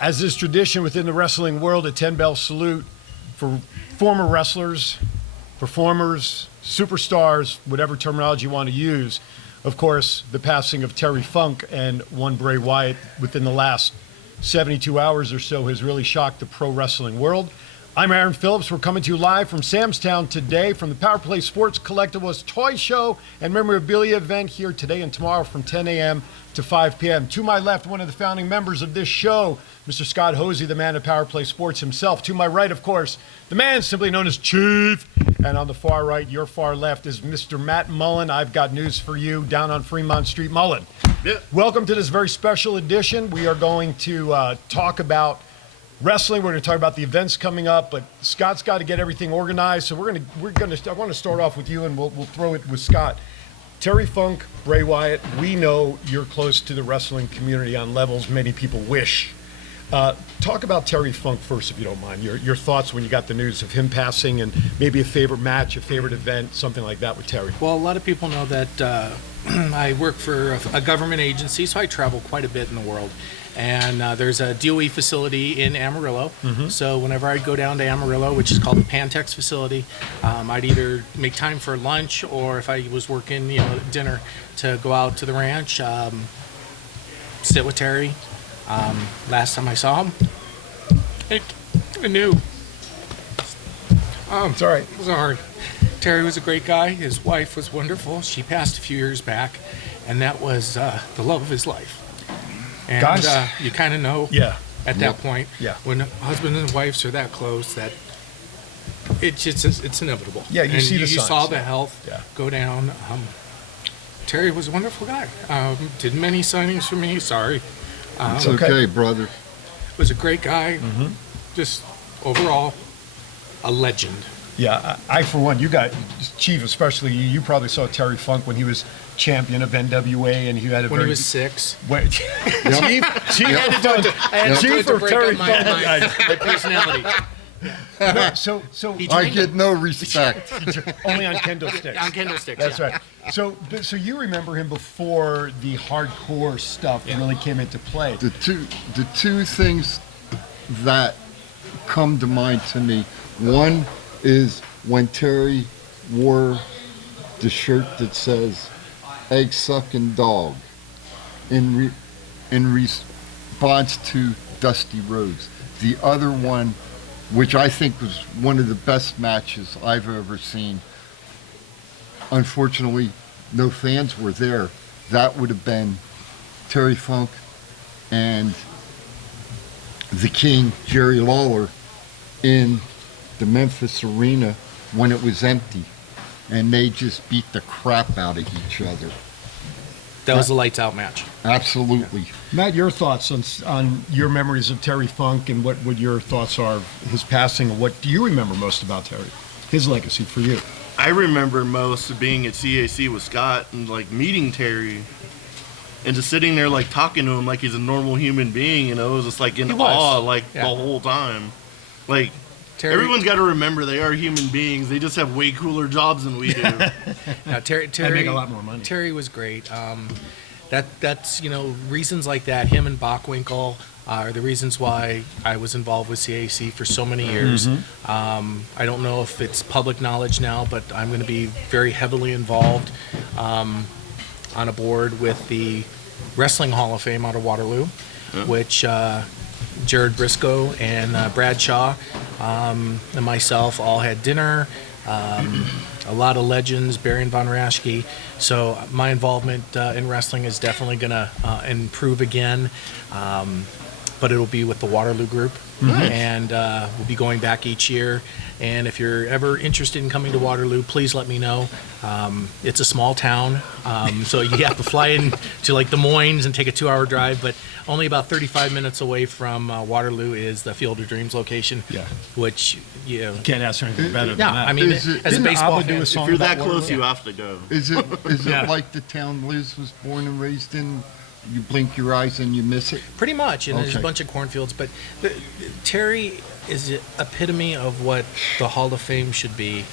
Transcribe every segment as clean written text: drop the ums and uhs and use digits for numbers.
As is tradition within the wrestling world, a 10-bell salute for former wrestlers, performers, superstars, whatever terminology you want to use. Of course, the passing of Terry Funk and one Bray Wyatt within the last 72 hours or so has really shocked the pro wrestling world. I'm Aaron Phillips. We're coming to you live from Samstown today from the Power Play Sports Collectibles Toy Show and Memorabilia event here today and tomorrow from 10 a.m. to 5 p.m. To my left, one of the founding members of this show, Mr. Scott Hosey, the man of Power Play Sports himself. To my right, of course, the man simply known as Chief. And on the far right, your far left, is Mr. Matt Mullen. I've got news for you down on Fremont Street. Mullen, welcome to this very special edition. We are going to talk about wrestling. We're going to talk about the events coming up, but Scott's got to get everything organized. So I want to start off with you, and we'll throw it with Scott. Terry Funk, Bray Wyatt, we know you're close to the wrestling community on levels many people wish. Talk about Terry Funk first, if you don't mind. Your thoughts when you got the news of him passing, and maybe a favorite match, a favorite event, something like that with Terry. Well, a lot of people know that I work for a government agency, so I travel quite a bit in the world. And there's a DOE facility in Amarillo. Mm-hmm. So whenever I'd go down to Amarillo, which is called the Pantex facility, I'd either make time for lunch, or if I was working, dinner, to go out to the ranch, sit with Terry. Last time I saw him, I knew. It's all right. It was hard. Terry was a great guy. His wife was wonderful. She passed a few years back, and that was the love of his life. And you kind of know at that point, when husband and wives are that close, that it's inevitable. Yeah, you see the signs. You saw the health go down. Terry was a wonderful guy. Did many signings for me. Sorry. It's okay, brother. Was a great guy. Mm-hmm. Just overall, a legend. Yeah, I for one, you got Chief, especially you probably saw Terry Funk when he was champion of NWA, and he had when he was 6. Chief or Terry Funk? My personality. No, so I get no respect. Only on candlesticks. On candlesticks. That's right. So you remember him before the hardcore stuff really came into play. The two things that come to mind to me. One is when Terry wore the shirt that says "egg sucking dog" in response to Dusty Rhodes. The other one, which I think was one of the best matches I've ever seen. Unfortunately, no fans were there. That would have been Terry Funk and the King, Jerry Lawler, in the Memphis Arena when it was empty. And they just beat the crap out of each other. That was a lights out match. Absolutely. Matt, your thoughts on your memories of Terry Funk, and what your thoughts are of his passing, and what do you remember most about Terry, his legacy for you? I remember most of being at CAC with Scott and meeting Terry and just sitting there talking to him like he's a normal human being, it was just in awe the whole time. Terry, everyone's got to remember they are human beings. They just have way cooler jobs than we do. Terry I make a lot more money. Terry was great. That's reasons like that. Him and Bockwinkel are the reasons why I was involved with CAC for so many years. Mm-hmm. I don't know if it's public knowledge now, but I'm going to be very heavily involved on a board with the Wrestling Hall of Fame out of Waterloo, which Jared Briscoe and Brad Shaw and myself all had dinner. A lot of legends, Barry and Von Raschke. So my involvement in wrestling is definitely going to improve again, but it'll be with the Waterloo group. Nice. And we'll be going back each year. And if you're ever interested in coming to Waterloo, please let me know. It's a small town, so you have to fly in to Des Moines and take a 2-hour drive, but only about 35 minutes away from Waterloo is the Field of Dreams location, which can't ask for anything better than that. I mean, as a baseball fan, if you're that close, you have to go. Is it like the town Liz was born and raised in? You blink your eyes and you miss it? Pretty much, and there's a bunch of cornfields, but Terry is the epitome of what the Hall of Fame should be.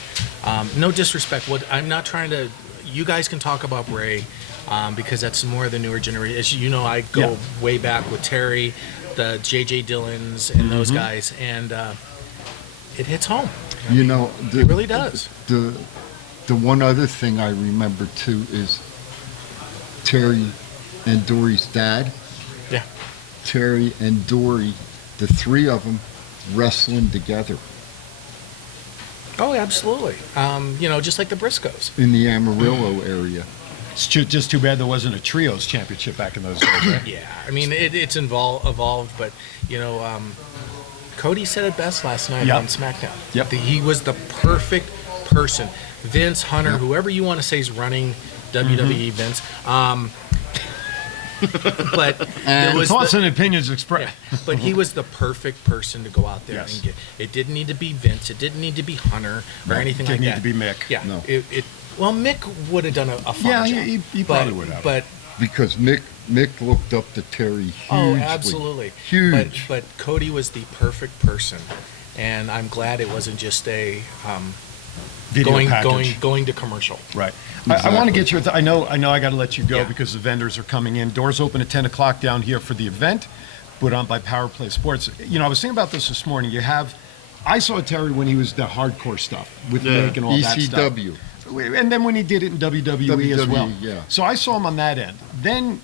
No disrespect. I'm not trying to. You guys can talk about Bray because that's more of the newer generation. As you know, I go way back with Terry. the J.J. Dillons and those guys, and it hits home. You know, It really does. The one other thing I remember too is Terry and Dory's dad. Yeah. Terry and Dory, the three of them wrestling together Oh, absolutely. Just like the Briscoes. in the Amarillo area. It's just too bad there wasn't a trios championship back in those days, right? Yeah, I mean, it's evolved, but, Cody said it best last night Yep. on SmackDown. Yep. He was the perfect person. Vince, Hunter, whoever you want to say is running WWE, Vince. But it was Thoughts and opinions expressed. yeah, but he was the perfect person to go out there Yes. and get. It didn't need to be Vince. It didn't need to be Hunter or anything Didn't like that. need to be Mick. Yeah. No. Well, Mick would have done a fine Yeah, job. he probably would have. But Because Mick looked up to Terry hugely. oh, absolutely. Huge. But Cody was the perfect person, and I'm glad it wasn't just a Video package. going to commercial. Right. Exactly. I want to get you. I know. I got to let you go Yeah. because the vendors are coming in. Doors open at 10 o'clock down here for the event, put on by Power Play Sports. I was thinking about this morning. I saw Terry when he was the hardcore stuff with Yeah. Mick and all that stuff. ECW. And then when he did it in WWE as well. yeah. So I saw him on that end. Then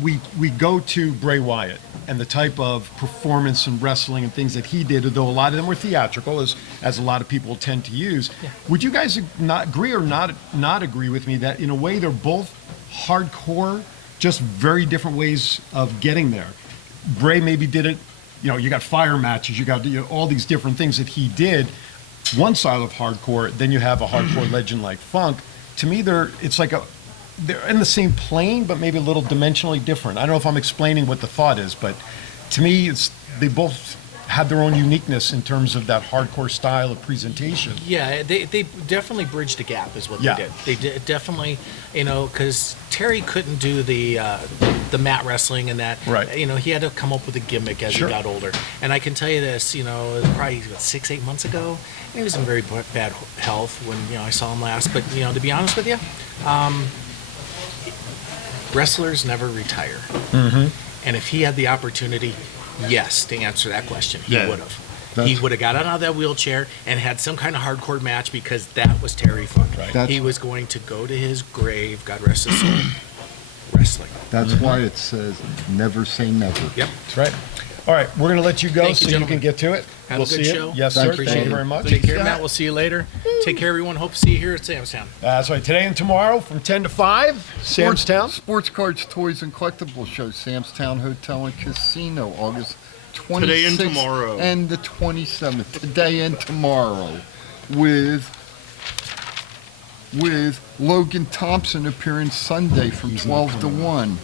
we go to Bray Wyatt and the type of performance and wrestling and things that he did, although a lot of them were theatrical, as a lot of people tend to use. Yeah. Would you guys not agree or not agree with me that in a way they're both hardcore, just very different ways of getting there? Bray maybe did it, you got fire matches, you got all these different things that he did. One side of hardcore, then you have a hardcore legend like Funk. To me, they're in the same plane, but maybe a little dimensionally different. I don't know if I'm explaining what the thought is, but to me, they both have their own uniqueness in terms of that hardcore style of presentation. Yeah, they definitely bridged the gap, is what Yeah. they did. They did definitely, because Terry couldn't do the mat wrestling and that. Right. He had to come up with a gimmick as Sure. he got older. And I can tell you this, it was probably 6-8 months ago. And he was in very bad health when I saw him last. But to be honest with you, wrestlers never retire. Mm-hmm. And if he had the opportunity, yes, to answer that question, he Yeah. would have. He That's- would have got out of that wheelchair and had some kind of hardcore match because that was Terry Funk. Right. That's- He was going to go to his grave, God rest his soul, wrestling. That's why it says never say never. Yep. That's right. All right, we're going to let you go Thank you, so you gentlemen. can get to it. Have we'll a good see show. you. Yes, Thanks, sir. Thank Thank you you. very much. Take care, Matt. We'll see you later. Take care, everyone. Hope to see you here at Samstown. That's right. Today and tomorrow from 10 to 5, Samstown. Sports Cards, Toys, and Collectibles Show, Samstown Hotel and Casino, August 26th Today and tomorrow. and the 27th. Today and tomorrow, with Logan Thompson appearing Sunday from 12 to 1.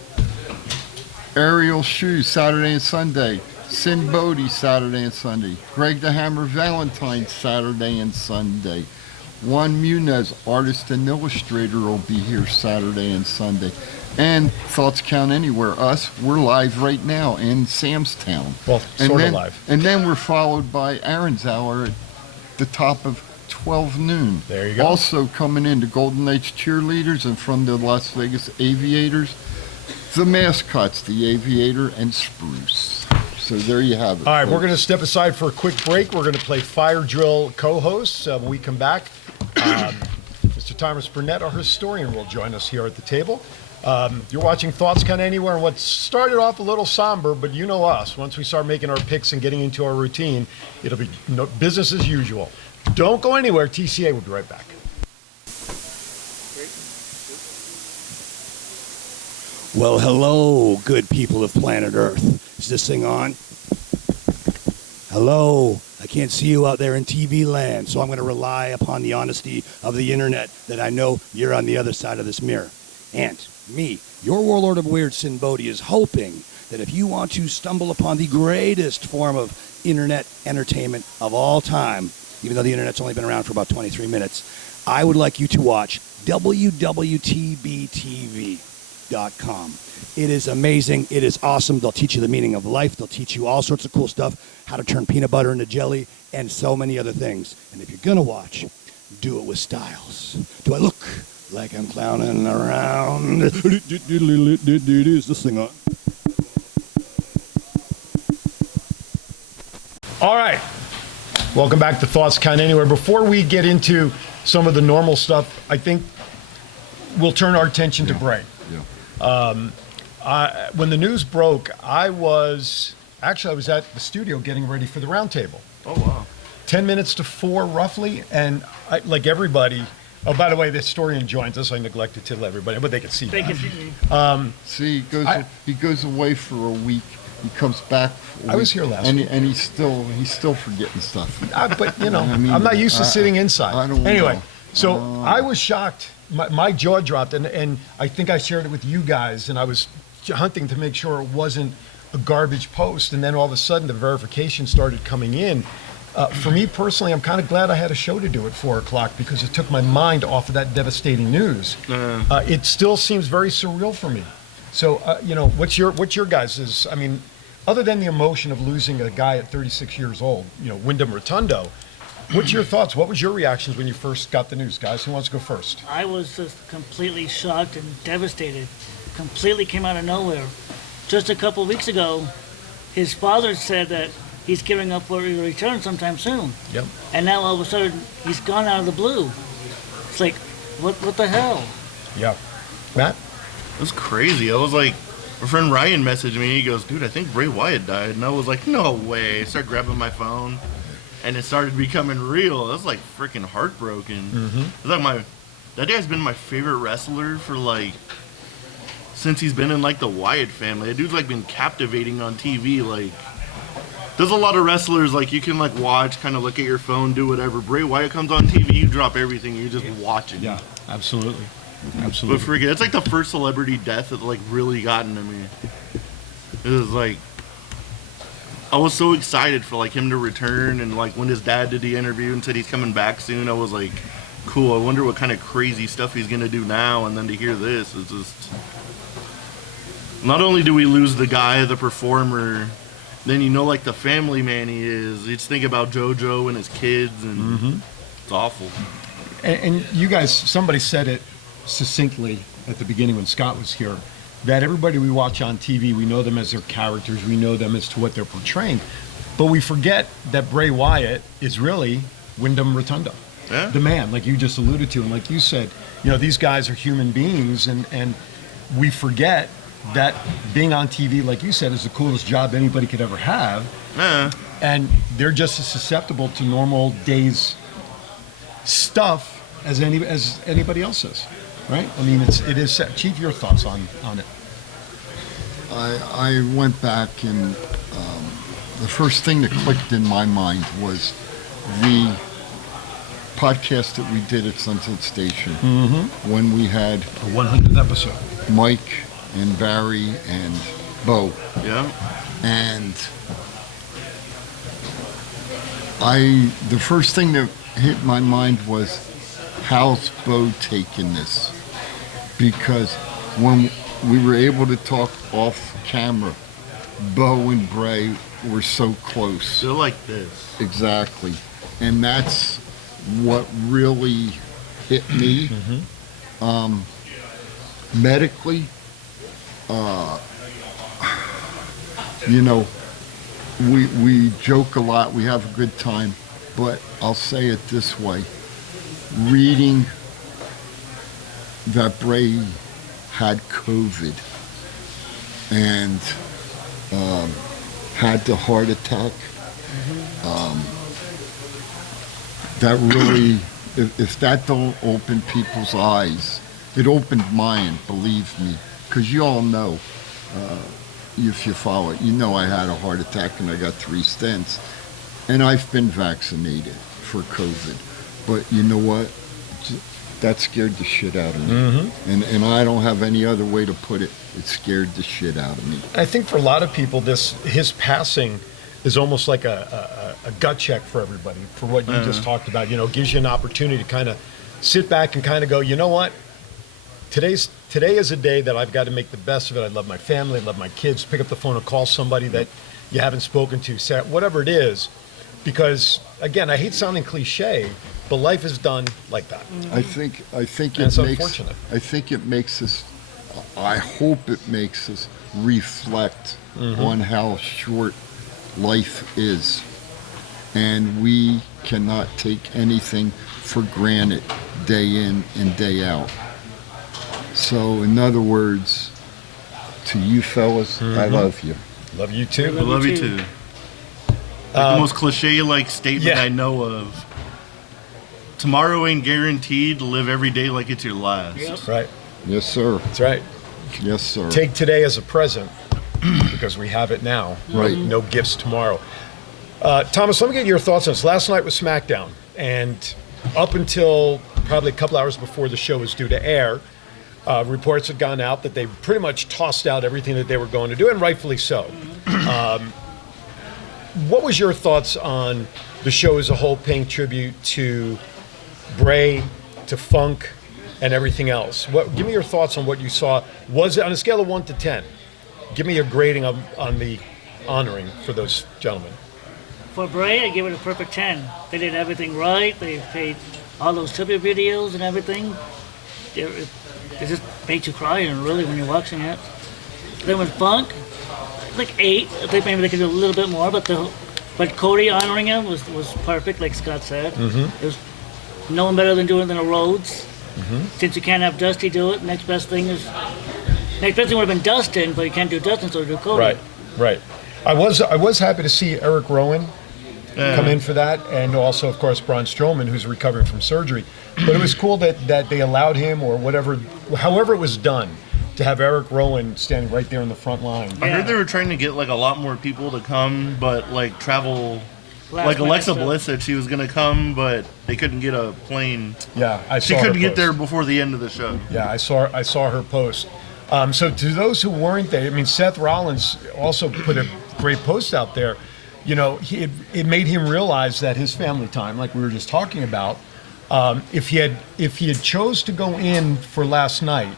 Ariel Shoes Saturday and Sunday. Sin Bodie Saturday and Sunday. Greg the Hammer Valentine Saturday and Sunday. Juan Munez, artist and illustrator, will be here Saturday and Sunday. And Thoughts Count Anywhere, we're live right now in Samstown. Well, And sort of then- live. And then we're followed by Aaron's Hour at the top of 12 noon. There you go. Also coming in, the Golden Knights cheerleaders, and from the Las Vegas Aviators, the mascots, the Aviator and Spruce. So there you have it. All right, we're folks. going to step aside for a quick break. We're going to play Fire Drill co-hosts. When we come back, Mr. Thomas Burnett, our historian, will join us here at the table. You're watching Thoughts Count Anywhere, and what started off a little somber, but you know us. Once we start making our picks and getting into our routine, it'll be business as usual. Don't go anywhere. TCA will be right back. Well, hello, good people of planet Earth. Is this thing on? Hello. I can't see you out there in TV land, so I'm going to rely upon the honesty of the internet that I know you're on the other side of this mirror. And me, your warlord of weird Sin Bodhi, is hoping that if you want to stumble upon the greatest form of internet entertainment of all time, even though the internet's only been around for about 23 minutes, I would like you to watch WWDBTV.com. It is amazing. It is awesome. They'll teach you the meaning of life. They'll teach you all sorts of cool stuff, how to turn peanut butter into jelly, and so many other things. And if you're going to watch, do it with styles. Do I look like I'm clowning around? Is this thing on? All right. Welcome back to Thoughts Count Anywhere. Before we get into some of the normal stuff, I think we'll turn our attention to Bray. Yeah. When the news broke, I was at the studio getting ready for the roundtable. Oh, wow. 10 minutes to 4 roughly, and like everybody. Oh, by the way, the historian joins us. I neglected to let everybody, but they can see. They that. can see me. See, he goes away for a week. He comes back. I was here last week, and he's still forgetting stuff. but you know, I mean, I'm not used to sitting inside. I don't anyway, know. so I was shocked. My jaw dropped, and I think I shared it with you guys, and I was hunting to make sure it wasn't a garbage post, and then all of a sudden the verification started coming in. For me personally, I'm kind of glad I had a show to do at 4 o'clock because it took my mind off of that devastating news. It still seems very surreal for me. So, you know, what's your guys'? I mean, other than the emotion of losing a guy at 36 years old, you know, Wyndham Rotundo, what's your thoughts? What was your reactions when you first got the news, guys? Who wants to go first? I was just completely shocked and devastated. Completely came out of nowhere. Just a couple of weeks ago, his father said that he's gearing up for a return sometime soon. Yep. And now all of a sudden, he's gone out of the blue. It's like, what the hell? Yeah. Matt? It was crazy. I was like, my friend Ryan messaged me. He goes, dude, I think Bray Wyatt died. And I was like, no way. I started grabbing my phone, and it started becoming real. I was like freaking heartbroken. It's like that guy's been my favorite wrestler for like, since he's been in like the Wyatt family. That dude's like been captivating on TV. Like, there's a lot of wrestlers like you can like watch, kind of look at your phone, do whatever. Bray Wyatt comes on TV, you drop everything, you're just watching. Yeah, absolutely. But Absolutely. forget, it's like the first celebrity death that like really gotten to me. It was like, I was so excited for like him to return, and like when his dad did the interview and said he's coming back soon, I was like, cool. I wonder what kind of crazy stuff he's gonna do now. And then to hear this, it's just, not only do we lose the guy, the performer, then you know like the family man he is. You just think about JoJo and his kids, and it's awful. And you guys, somebody said it succinctly at the beginning when Scott was here, that everybody we watch on TV, we know them as their characters, we know them as to what they're portraying, but we forget that Bray Wyatt is really Wyndham Rotundo, the man, like you just alluded to, and like you said, you know, these guys are human beings, and we forget that being on TV, like you said, is the coolest job anybody could ever have, and they're just as susceptible to normal days stuff as anybody else is. Right? I mean, it is. Chief, your thoughts on it? I went back, and the first thing that clicked in my mind was the podcast that we did at Sunset Station when we had The 100th episode. Mike and Barry and Bo. Yeah. And the first thing that hit my mind was, how's Bo taking this? Because when we were able to talk off camera, Bo and Bray were so close. They're like this. Exactly. And that's what really hit me. Medically, you know, we joke a lot, we have a good time, but I'll say it this way. Reading that Bray had COVID and had the heart attack, that really, if that don't open people's eyes, it opened mine, believe me, because you all know, if you follow it, you know I had a heart attack and I got 3 stents, and I've been vaccinated for COVID. But you know what? That scared the shit out of me. And I don't have any other way to put it. It scared the shit out of me. I think for a lot of people, his passing is almost like a gut check for everybody, for what you just talked about. You know, gives you an opportunity to kind of sit back and kind of go, you know what? Today is a day that I've got to make the best of it. I love my family, I love my kids. Pick up the phone and call somebody that you haven't spoken to, say whatever it is. Because again, I hate sounding cliche, but life is done like that. I think it's unfortunate. I think it makes us. I hope it makes us reflect on how short life is, and we cannot take anything for granted day in and day out. So, in other words, to you fellas, I love you. Love you too. I love you too. Like the most cliche-like statement I know of. Tomorrow ain't guaranteed. Live every day like it's your last. Yep. That's right. Yes, sir. That's right. Yes, sir. Take today as a present because we have it now. Right. No gifts tomorrow. Thomas, let me get your thoughts on this. Last night was SmackDown, and up until probably a couple hours before the show was due to air, reports had gone out that they pretty much tossed out everything that they were going to do, and rightfully so. What was your thoughts on the show as a whole, paying tribute to Bray, to Funk, and everything else? Give me your thoughts on what you saw. Was it on a scale of 1 to 10? Give me your grading on the honoring for those gentlemen. For Bray, I give it a perfect 10. They did everything right. They paid all those tribute videos and everything. It just made you cry, and really, when you're watching it. Then with Funk, like 8. I think maybe they could do a little bit more, but Cody honoring him was perfect, like Scott said. It was no one better than doing it than a Rhodes. Since you can't have Dusty do it, next best thing would have been Dustin, but you can't do Dustin, so do Cody. Right. I was happy to see Eric Rowan come in for that, and also, of course, Braun Strowman, who's recovering from surgery. But it was cool that they allowed him, or however it was done, to have Eric Rowan standing right there in the front line. I heard they were trying to get like a lot more people to come, but like travel. Last Like Alexa minute, Bliss said she was going to come, but they couldn't get a plane. Yeah, I saw She her couldn't get post. there before the end of the show. Yeah, I saw her post. So to those who weren't there, I mean, Seth Rollins also put a great post out there. You know, it made him realize that his family time, like we were just talking about, if he had chose to go in for last night,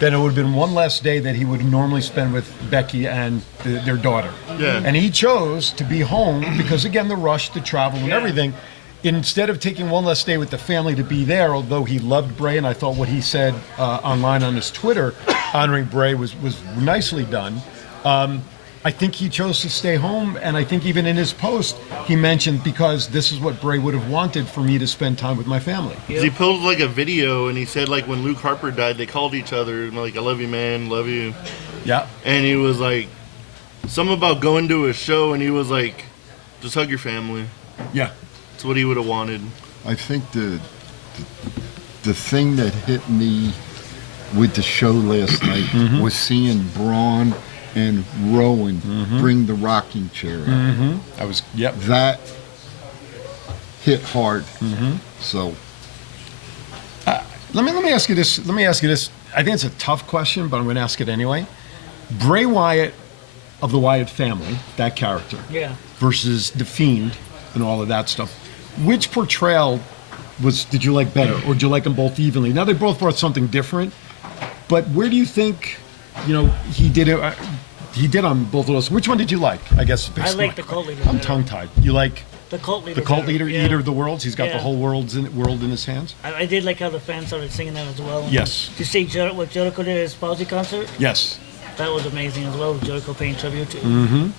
then it would have been one less day that he would normally spend with Becky and their daughter. Yeah. And he chose to be home because, again, the rush, the travel, and everything. Instead of taking one less day with the family to be there, although he loved Bray, and I thought what he said online on his Twitter honoring Bray was nicely done. I think he chose to stay home, and I think even in his post he mentioned, because this is what Bray would have wanted for me to spend time with my family. He posted like a video, and he said like when Luke Harper died, they called each other and like, "I love you, man, love you." Yeah. And he was like, something about going to a show, and he was like, "Just hug your family." Yeah. That's what he would have wanted. I think the thing that hit me with the show last night was seeing Braun and Rowan bring the rocking chair out. That hit hard. So let me ask you this. I think it's a tough question, but I'm going to ask it anyway. Bray Wyatt of the Wyatt family, that character, versus the Fiend and all of that stuff. Which portrayal did you like better, or did you like them both evenly? Now they both brought something different, but where do you think, he did it? He did on both of those. Which one did you like? I guess. I like the cult leader. I'm tongue-tied. You like the cult leader? The cult leader, yeah. eater of the worlds. He's got the whole world in his hands. I did like how the fans started singing that as well. Yes. Did you see what Jericho did at his Palsy concert? Yes. That was amazing as well. Jericho paying tribute to.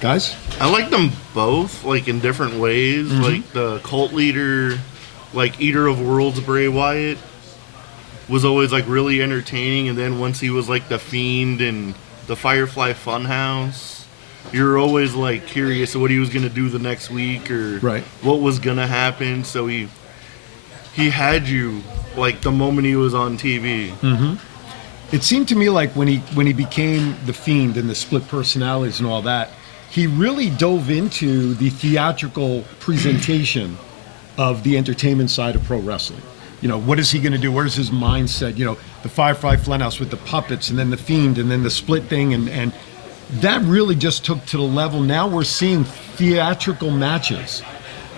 Guys? I like them both, like in different ways. Like the cult leader, like eater of worlds, Bray Wyatt, was always like really entertaining. And then once he was like the Fiend and the Firefly Funhouse, you're always like curious of what he was gonna do the next week or what was gonna happen. So he had you like the moment he was on TV. It seemed to me like when he became the Fiend and the split personalities and all that, he really dove into the theatrical presentation of the entertainment side of pro wrestling. What is he going to do? Where's his mindset? The Firefly Funhouse with the puppets, and then the Fiend, and then the split thing, and that really just took to the level. Now we're seeing theatrical matches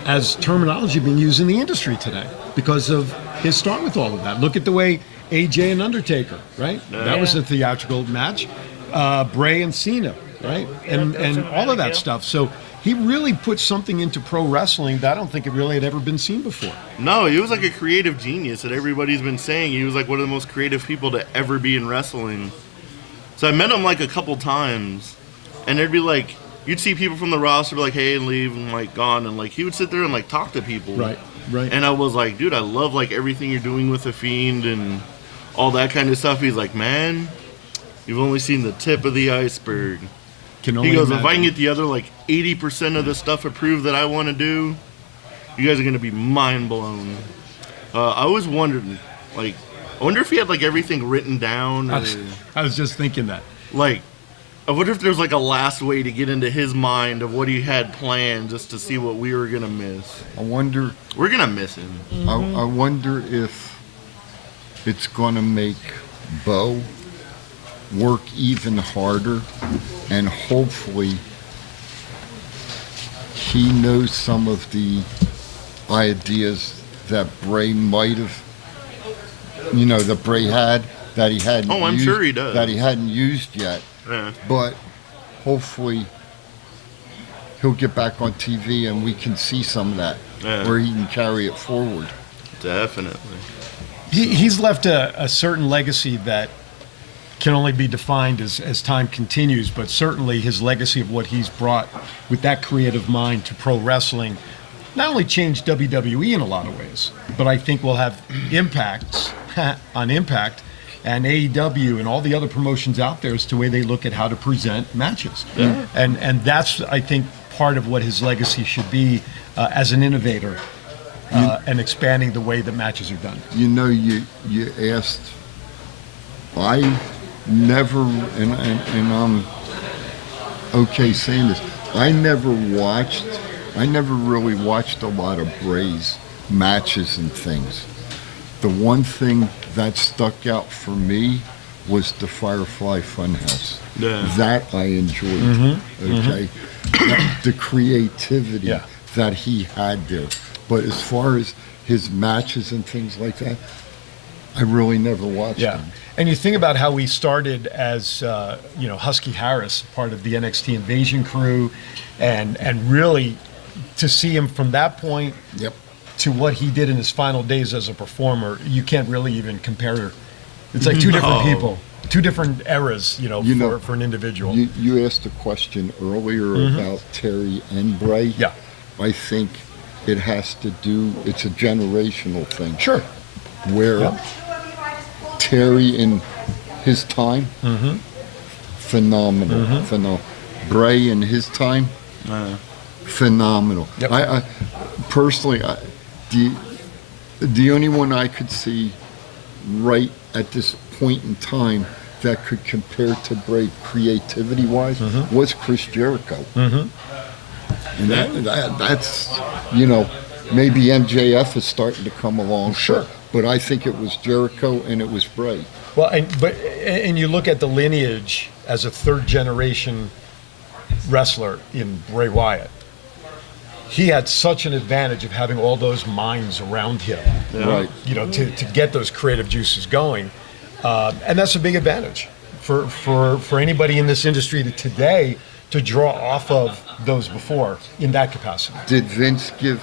as terminology being used in the industry today because of his start with all of that. Look at the way AJ and Undertaker, right? That was a theatrical match. Bray and Cena, right? And all of that stuff. So he really put something into pro wrestling that I don't think it really had ever been seen before. No, he was like a creative genius that everybody's been saying. He was like one of the most creative people to ever be in wrestling. So I met him like a couple times, and there'd be like you'd see people from the roster be like, hey, and leave, and like gone, and like he would sit there and like talk to people. Right. And I was like, dude, I love like everything you're doing with the Fiend and all that kind of stuff. He's like, man, you've only seen the tip of the iceberg. Can He only goes, if imagine. I can get the other like 80% of the stuff approved that I want to do, you guys are gonna be mind blown. I always wondered, like, I wonder if he had like everything written down. Or, I was just thinking that. like, I wonder if there's like a last way to get into his mind of what he had planned just to see what we were gonna miss. I wonder. We're gonna miss him. I wonder if it's going to make Bo work even harder, and hopefully he knows some of the ideas that Bray might have, that Bray had, that he hadn't Oh, I'm used, sure he does. that he hadn't used yet. Yeah. But hopefully he'll get back on TV and we can see some of that, Yeah. where he can carry it forward. Definitely. He's left a certain legacy that can only be defined as time continues, but certainly his legacy of what he's brought with that creative mind to pro wrestling not only changed WWE in a lot of ways, but I think will have impacts on Impact and AEW and all the other promotions out there as to the way they look at how to present matches. Yeah. And that's, I think, part of what his legacy should be as an innovator and expanding the way that matches are done. You asked, I never, and I'm okay saying this, I never really watched a lot of Bray's matches and things. The one thing that stuck out for me was the Firefly Funhouse. Yeah. That I enjoyed, okay? The creativity that he had there. But as far as his matches and things like that, I really never watched them. And you think about how we started as, Husky Harris, part of the NXT Invasion crew, and really to see him from that point to what he did in his final days as a performer, you can't really even compare. It's like two different people, two different eras, for an individual. You asked a question earlier about Terry and Bray. Yeah. I think it has to do, it's a generational thing. Sure. Where Terry in his time, phenomenal. Bray in his time, phenomenal. Yep. I personally, the only one I could see right at this point in time that could compare to Bray creativity-wise was Chris Jericho. And that's, maybe MJF is starting to come along. Sure. But I think it was Jericho and it was Bray. Well, and you look at the lineage as a third generation wrestler in Bray Wyatt. He had such an advantage of having all those minds around him, Right. to get those creative juices going, and that's a big advantage for anybody in this industry today to draw off of those before in that capacity. Did Vince give,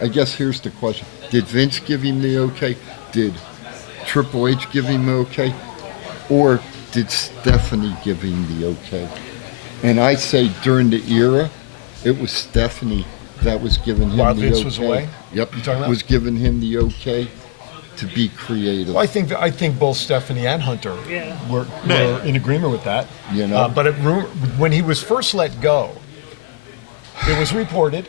I guess here's the question. Did Vince give him the okay? Did Triple H give him the okay? Or did Stephanie give him the okay? And I say during the era, it was Stephanie that was giving him While the Vince okay. was away? Yep. You talking about? Was giving him the okay to be creative. Well, I think both Stephanie and Hunter were in agreement with that. But when he was first let go, it was reported,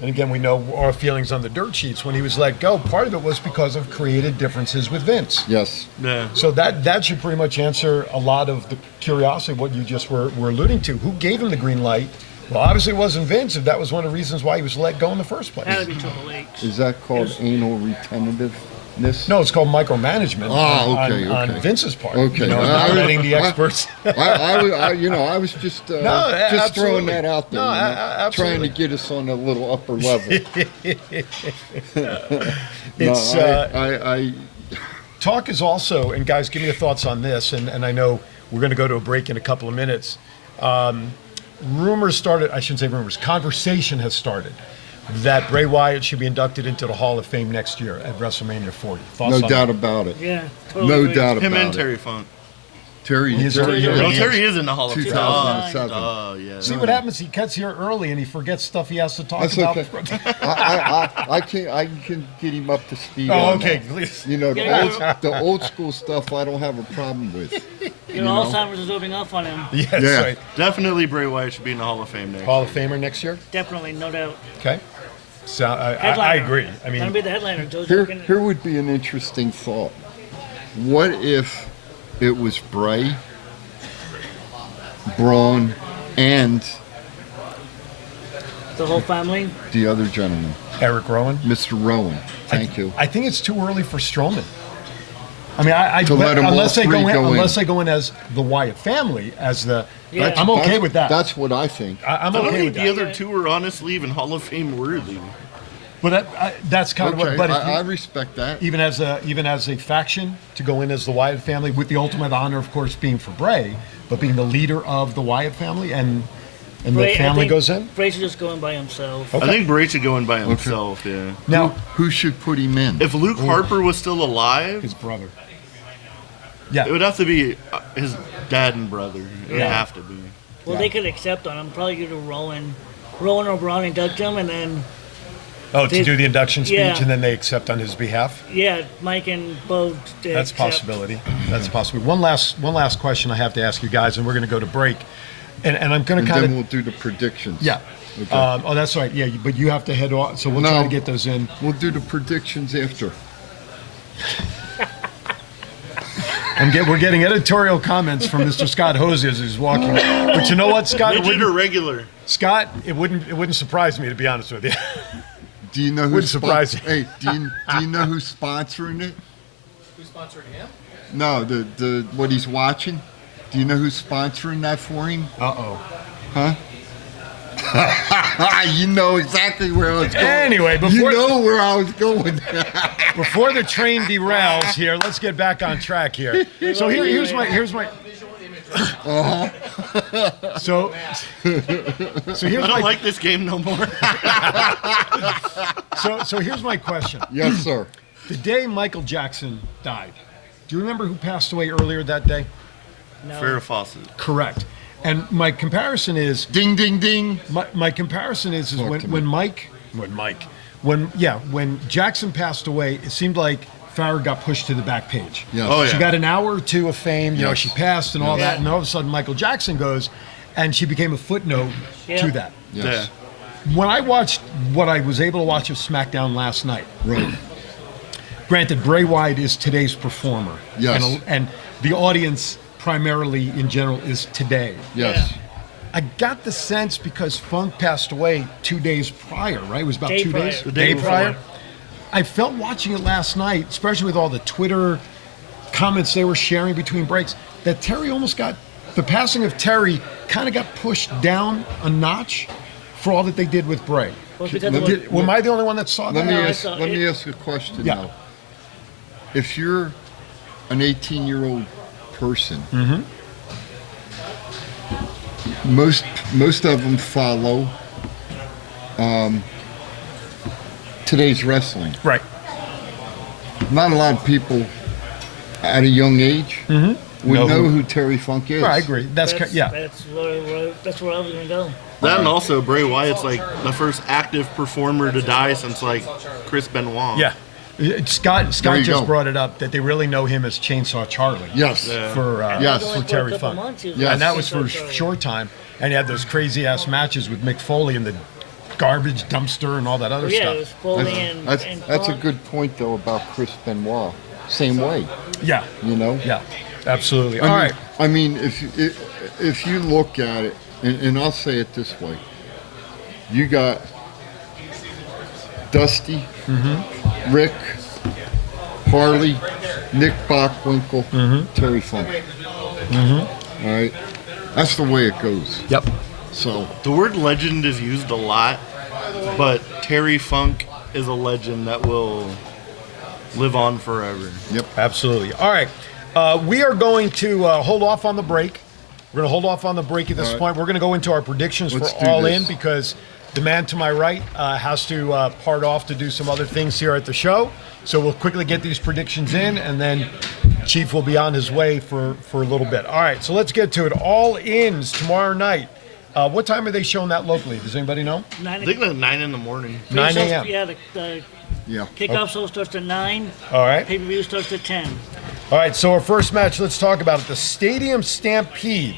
and again, we know our feelings on the dirt sheets. When he was let go, part of it was because of creative differences with Vince. Yes. Yeah. So that should pretty much answer a lot of the curiosity of what you just were alluding to. Who gave him the green light? Well, obviously it wasn't Vince, if that was one of the reasons why he was let go in the first place. That would be Triple H. Is that called anal retentiveness? No, it's called micromanagement on Vince's part. Okay. Not letting the experts. I was just just absolutely. throwing that out there. No, trying absolutely. to get us on a little upper level. It's talk is also, and guys, give me your thoughts on this. And I know we're going to go to a break in a couple of minutes. Rumors started. I shouldn't say rumors. Conversation has started that Bray Wyatt should be inducted into the Hall of Fame next year at WrestleMania 40. Thoughts No on doubt that? about it. Yeah, totally No agree. doubt Him about and it. Terry Funk. Terry He is already here. No, Terry is in the Hall of Fame. 2007. Oh, yeah. See what happens? He gets here early and he forgets stuff he has to talk That's about. okay. I can get him up to speed. Oh, on okay. that. Please. You know, Yeah. the old school stuff I don't have a problem with. Your Alzheimer's is rubbing off on him. Yes, Yeah. right. Definitely Bray Wyatt should be in the Hall of Fame next Hall of Famer next year. Definitely, no doubt. Okay. So I Headliner. agree. I Gonna mean, be the headliner. Joe Here, Jokin. here would be an interesting thought. What if it was Bray, Braun, and The whole family. the other gentleman, Eric Rowan. Mr. Rowan? Thank you. I think it's too early for Strowman. I mean, To let them all unless they three go in, go in. unless they go in as the Wyatt family, as the. Yeah. I'm okay with that. That's what I think. I'm I don't okay think with the that. other two are honestly even Hall of Fame worthy. But that's kind of Okay, what. But if I you, respect that. even as a faction to go in as the Wyatt family, with the ultimate honor, of course, being for Bray, but being the leader of the Wyatt family, and the Bray- I family think goes in. Bray should just go in by himself. Okay. I think Bray should go in by himself, yeah. Now, Who should put him in? If Luke Harper was still alive, his brother. it Yeah. would have to be his dad and brother. It would Yeah. have to be. Well, Yeah. they could accept on him. Probably go to Rowan or Braun induct him, and then Oh, to do the induction speech, Yeah. and then they accept on his behalf. yeah, Mike and Bo. That's a possibility. That's a possibility. One last question I have to ask you guys, and we're going to go to break. And I'm going And to kind then of we'll do the predictions. yeah. Okay. Oh, that's right. Yeah, but you have to head off, so we'll try No. to get those in. We'll do the predictions after. We're getting editorial comments from Mr. Scott Hosier as he's walking. But you know what, Scott? Midget or regular? Scott, it wouldn't surprise me, to be honest with you. Do you know who's Wouldn't surprise you. Hey, do you know who's sponsoring it? Who's sponsoring him? No, the what he's watching. Do you know who's sponsoring that for him? Uh-oh. Huh? You know exactly where I was going. Anyway, You before know where I was going. before the train derails here, let's get back on track here. So here's my so here's I don't my like this game no more. so here's my question. Yes, sir. The day Michael Jackson died, do you remember who passed away earlier that day? No. Farrah Fawcett. Correct. And my comparison is Ding, ding, ding. my comparison is Talk to me. when Jackson passed away, it seemed like Farrah got pushed to the back page. Yes. Oh, She yeah. got an hour or two of fame, you know, Yes. she passed and all Yeah. that, and all of a sudden Michael Jackson goes, and she became a footnote Yeah. to that. Yes. When I watched what I was able to watch of SmackDown last night, Right. granted, Bray Wyatt is today's performer. Yes. And the audience, primarily in general, is today. Yes. I got the sense because Funk passed away 2 days prior, right? It was about Day 2 prior. days? The day prior. before. I felt watching it last night, especially with all the Twitter comments they were sharing between breaks, that Terry almost got, the passing of Terry kind of got pushed down a notch for all that they did with Bray. Well, because Let of me- Am I the only one that saw Let that? me I ask. saw Let me it. ask a question Yeah. now. If you're an 18-year-old person, Mm-hmm. most of them follow today's wrestling. Right. Not a lot of people at a young age would Mm-hmm. Know know who- who Terry Funk is. I agree. That's where That's where I was gonna go. That and also Bray Wyatt's like the first active performer to die since like Chris Benoit. Yeah. Scott There you just go. brought it up that they really know him as Chainsaw Charlie. Yes. Yeah. For Yes. Only for Terry a couple Funk. months he was Yes. And that was for a Chainsaw short time. And he had those crazy ass matches with Mick Foley and the garbage dumpster and all that other Yeah, it was stuff. Foley That's, and that's a Funk. good point though about Chris Benoit. Same way, Yeah. you know. Yeah. Absolutely. I All mean, right. I mean, if you look at it, and I'll say it this way, you got Dusty, Mm-hmm. Rick, Harley, Nick Bockwinkel, Mm-hmm. Terry Funk. All right, that's the way it goes. Yep. So The word legend is used a lot, but Terry Funk is a legend that will live on forever. Absolutely. All right. We are going to hold off on the break. We're going to hold off on the break at this All right. point. We're going to go into our predictions Let's for do All this. In because the man to my right has to part off to do some other things here at the show. So we'll quickly get these predictions in, and then Chief will be on his way for a little bit. All right, so let's get to it. All Ins tomorrow night. What time are they showing that locally? Does anybody know? I think at 9 in the morning. 9 a.m. Yeah, the kickoff show starts at 9. All right. Pay-per-view starts at 10. All right, so our first match, let's talk about it. The Stadium Stampede.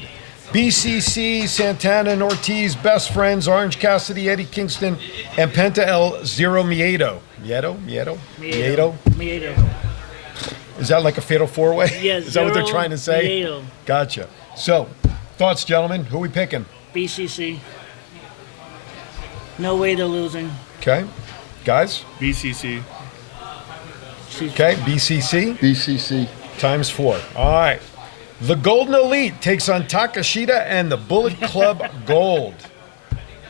BCC, Santana and Ortiz, best friends, Orange Cassidy, Eddie Kingston, and Penta El Zero Miedo. Miedo. Is that like a fatal four-way? Yes. Is that what they're trying to say? Miedo. Gotcha. So, thoughts, gentlemen? Who are we picking? BCC. No way they're losing. Okay. Guys? BCC. Okay, BCC. BCC. Times 4. All right. The Golden Elite takes on Takashita and the Bullet Club Gold.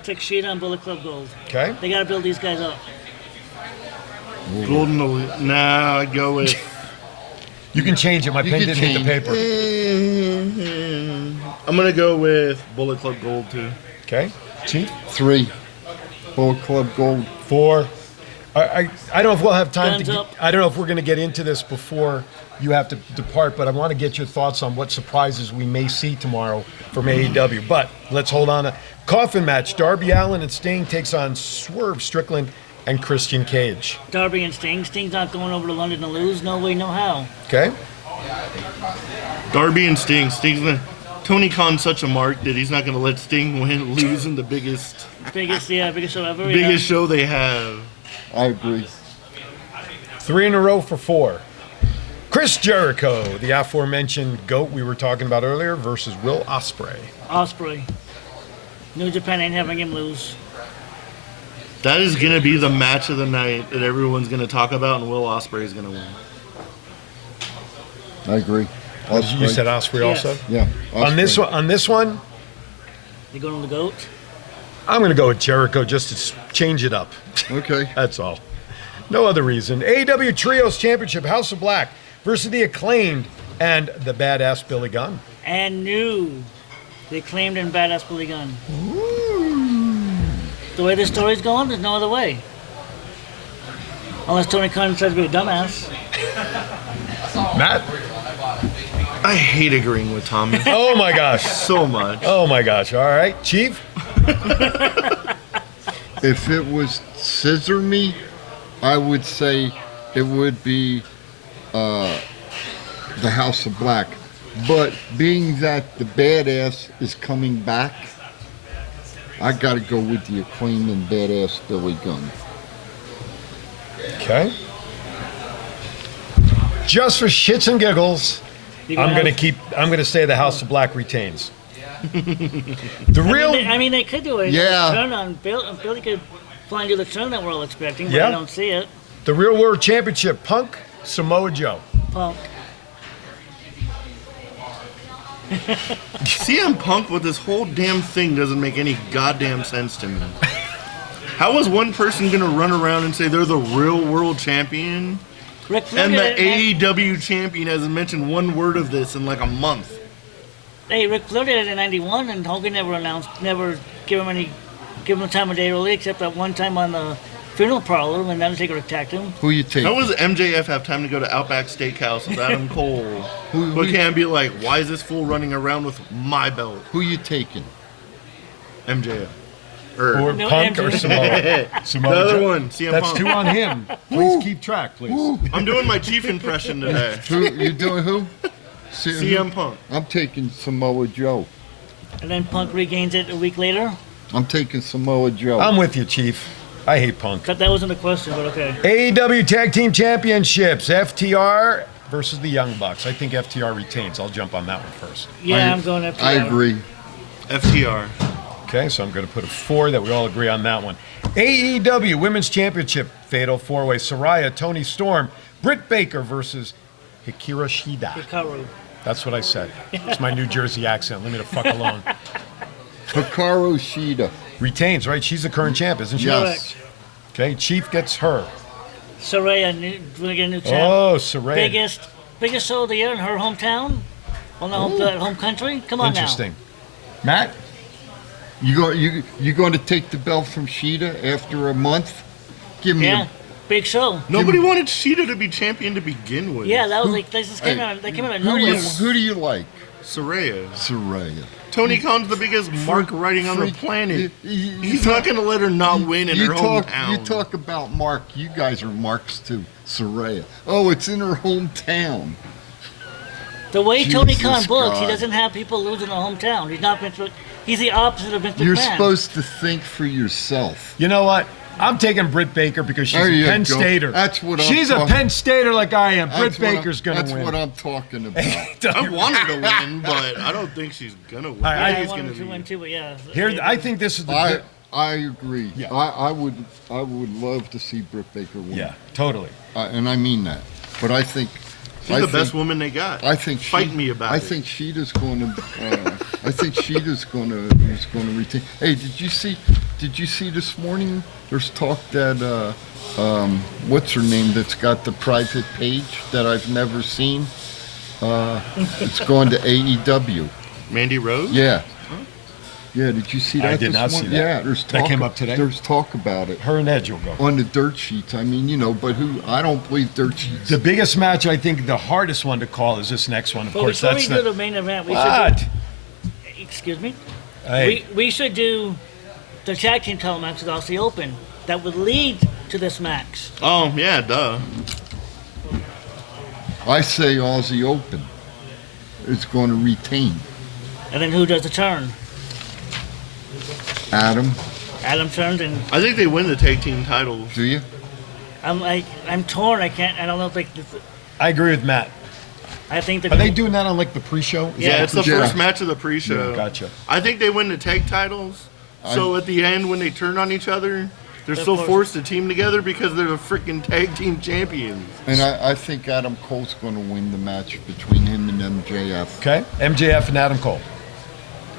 Takashita and Bullet Club Gold. Okay. They got to build these guys up. Golden Elite. Nah, I'd go with. You can change it. My pen didn't hit the paper. I'm going to go with Bullet Club Gold, too. Okay. Chief? 3. Bullet Club Gold. 4. I don't know if we'll have time Guns to. up. I don't know if we're going to get into this before you have to depart, but I want to get your thoughts on what surprises we may see tomorrow from AEW. But let's hold on. A coffin match: Darby Allin and Sting takes on Swerve Strickland and Christian Cage. Darby and Sting. Sting's not going over to London to lose. No way, no how. Okay. Darby and Sting. Tony Khan's such a mark that he's not going to let Sting lose in the biggest Biggest show ever. biggest show they have. I agree. 3 in a row for 4. Chris Jericho, the aforementioned GOAT we were talking about earlier, versus Will Ospreay. Ospreay. New Japan ain't having him lose. That is going to be the match of the night that everyone's going to talk about, and Will Ospreay is going to win. I agree. You said Ospreay Yes. also? Yeah. On this one, You going to the GOAT? I'm going to go with Jericho just to change it up. Okay. That's all. No other reason. AEW Trios Championship, House of Black versus the Acclaimed and the Badass Billy Gunn. And new. They claimed in Badass Billy Gunn. The way this story's going, there's no other way. Unless Tony Khan tries to be a dumbass. Matt? I hate agreeing with Tommy Oh my gosh. so much. Oh my gosh. All right. Chief? If it was scissor me, I would say it would be the House of Black. But being that the Badass is coming back, I got to go with the Acclaimed and Badass Billy Gunn. Okay. Just for shits and giggles, I'm going to say the House of Black retains. The real I mean, they could do a Yeah. turn on Bill. Billy could finally do the turn that we're all expecting, but Yeah. I don't see it. The Real World Championship, Punk, Samoa Joe. Punk. CM Punk with this whole damn thing doesn't make any goddamn sense to me. How is one person going to run around and say they're the real world champion? Rick Flair And the did it, AEW champion hasn't mentioned one word of this in like a month. Hey, Rick Flair did it in '91, and Hogan never give him the time of day really, except that one time on the funeral parlor when Undertaker attacked him. Who you take? How does MJF have time to go to Outback Steakhouse with Adam Cole? But can't be like, why is this fool running around with my belt? Who you taking? MJF. Or No, Punk or Andrew. Samoa. Samoa The other Joe. one, CM That's Punk. 2 on him. Please keep track, please. I'm doing my chief impression today. Who you doing? Who? CM Punk. I'm taking Samoa Joe. And then Punk regains it a week later. I'm taking Samoa Joe. I'm with you, Chief. I hate Punk. That wasn't a question, but okay. AEW Tag Team Championships, FTR versus the Young Bucks. I think FTR retains. I'll jump on that one first. Yeah, I'm going up. I agree. FTR. Okay, so I'm going to put a 4 that we all agree on that one. AEW Women's Championship, Fatal 4-Way, Saraya, Toni Storm, Britt Baker versus Hikaru Shida. Hikaru. That's what I said. It's my New Jersey accent. Leave me the fuck alone. Hikaru Shida. Retains, right? She's the current champ, isn't she? Yes. Okay, Chief gets her. Saraya, we get a new champ. Oh, Saraya. Biggest show of the year in her hometown. Well, no, home country. Come on Interesting. Matt? You going to take the belt from Sheeta after a month? Give me Yeah, big show. Nobody wanted Sheeta to be champion to begin with. Yeah, that was like they just came out. They came out of nowhere. who do you like? Saraya. Saraya. Tony Khan's the biggest mark writing on the planet. He's not going to let her not win in her hometown. You talk about Mark. You guys are Marks too. Saraya. Oh, it's in her hometown. The way Tony Khan Jesus books, he God. doesn't have people losing their hometown. He's not Vince. He's the opposite of Vince McMahon. You're supposed to think for yourself. You know what? I'm taking Britt Baker because she's There a you Penn go. Stater. That's what I'm She's a talking- Penn Stater like I am. Britt That's what Baker's going to That's win. what I'm talking about. I want her to win, but I don't think she's going to win. I I think wanted it's to gonna win be. too, but yeah. Here, I think this is the. I agree. Yeah. I would love to see Britt Baker win. Yeah, totally. And I mean that. But I think She's the best woman they got. I think Fight me about it. I think Sheeta's going to. I think Sheeta's going to retain. Hey, did you see this morning? There's talk that what's her name? That's got the private page that I've never seen. It's going to AEW. Mandy Rose? Yeah. Yeah, did you see that? I did this not see morning? that. Yeah, there's talk. That came up today? There's talk about it Her and Edge will go. on the dirt sheets. I mean, but who? I don't believe dirt sheets. The biggest match, I think, the hardest one to call is this next one. Of Well, course, before that's we do the main event, we what? should do, excuse me. Hey, We should do the tag team title match with Aussie Open that would lead to this match. Oh, yeah, duh. I say Aussie Open is going to retain. And then who does the turn? Adam, Adam turns, and I think they win the tag team titles. do you? I'm torn. I don't know if I agree with Matt. I think Are they doing that on like the pre-show? Yeah, it's the Yeah. first match of the pre-show. Yeah, gotcha. I think they win the tag titles. So at the end, when they turn on each other, they're still forced to team together because they're the freaking tag team champions. And I think Adam Cole's going to win the match between him and MJF. Okay, MJF and Adam Cole.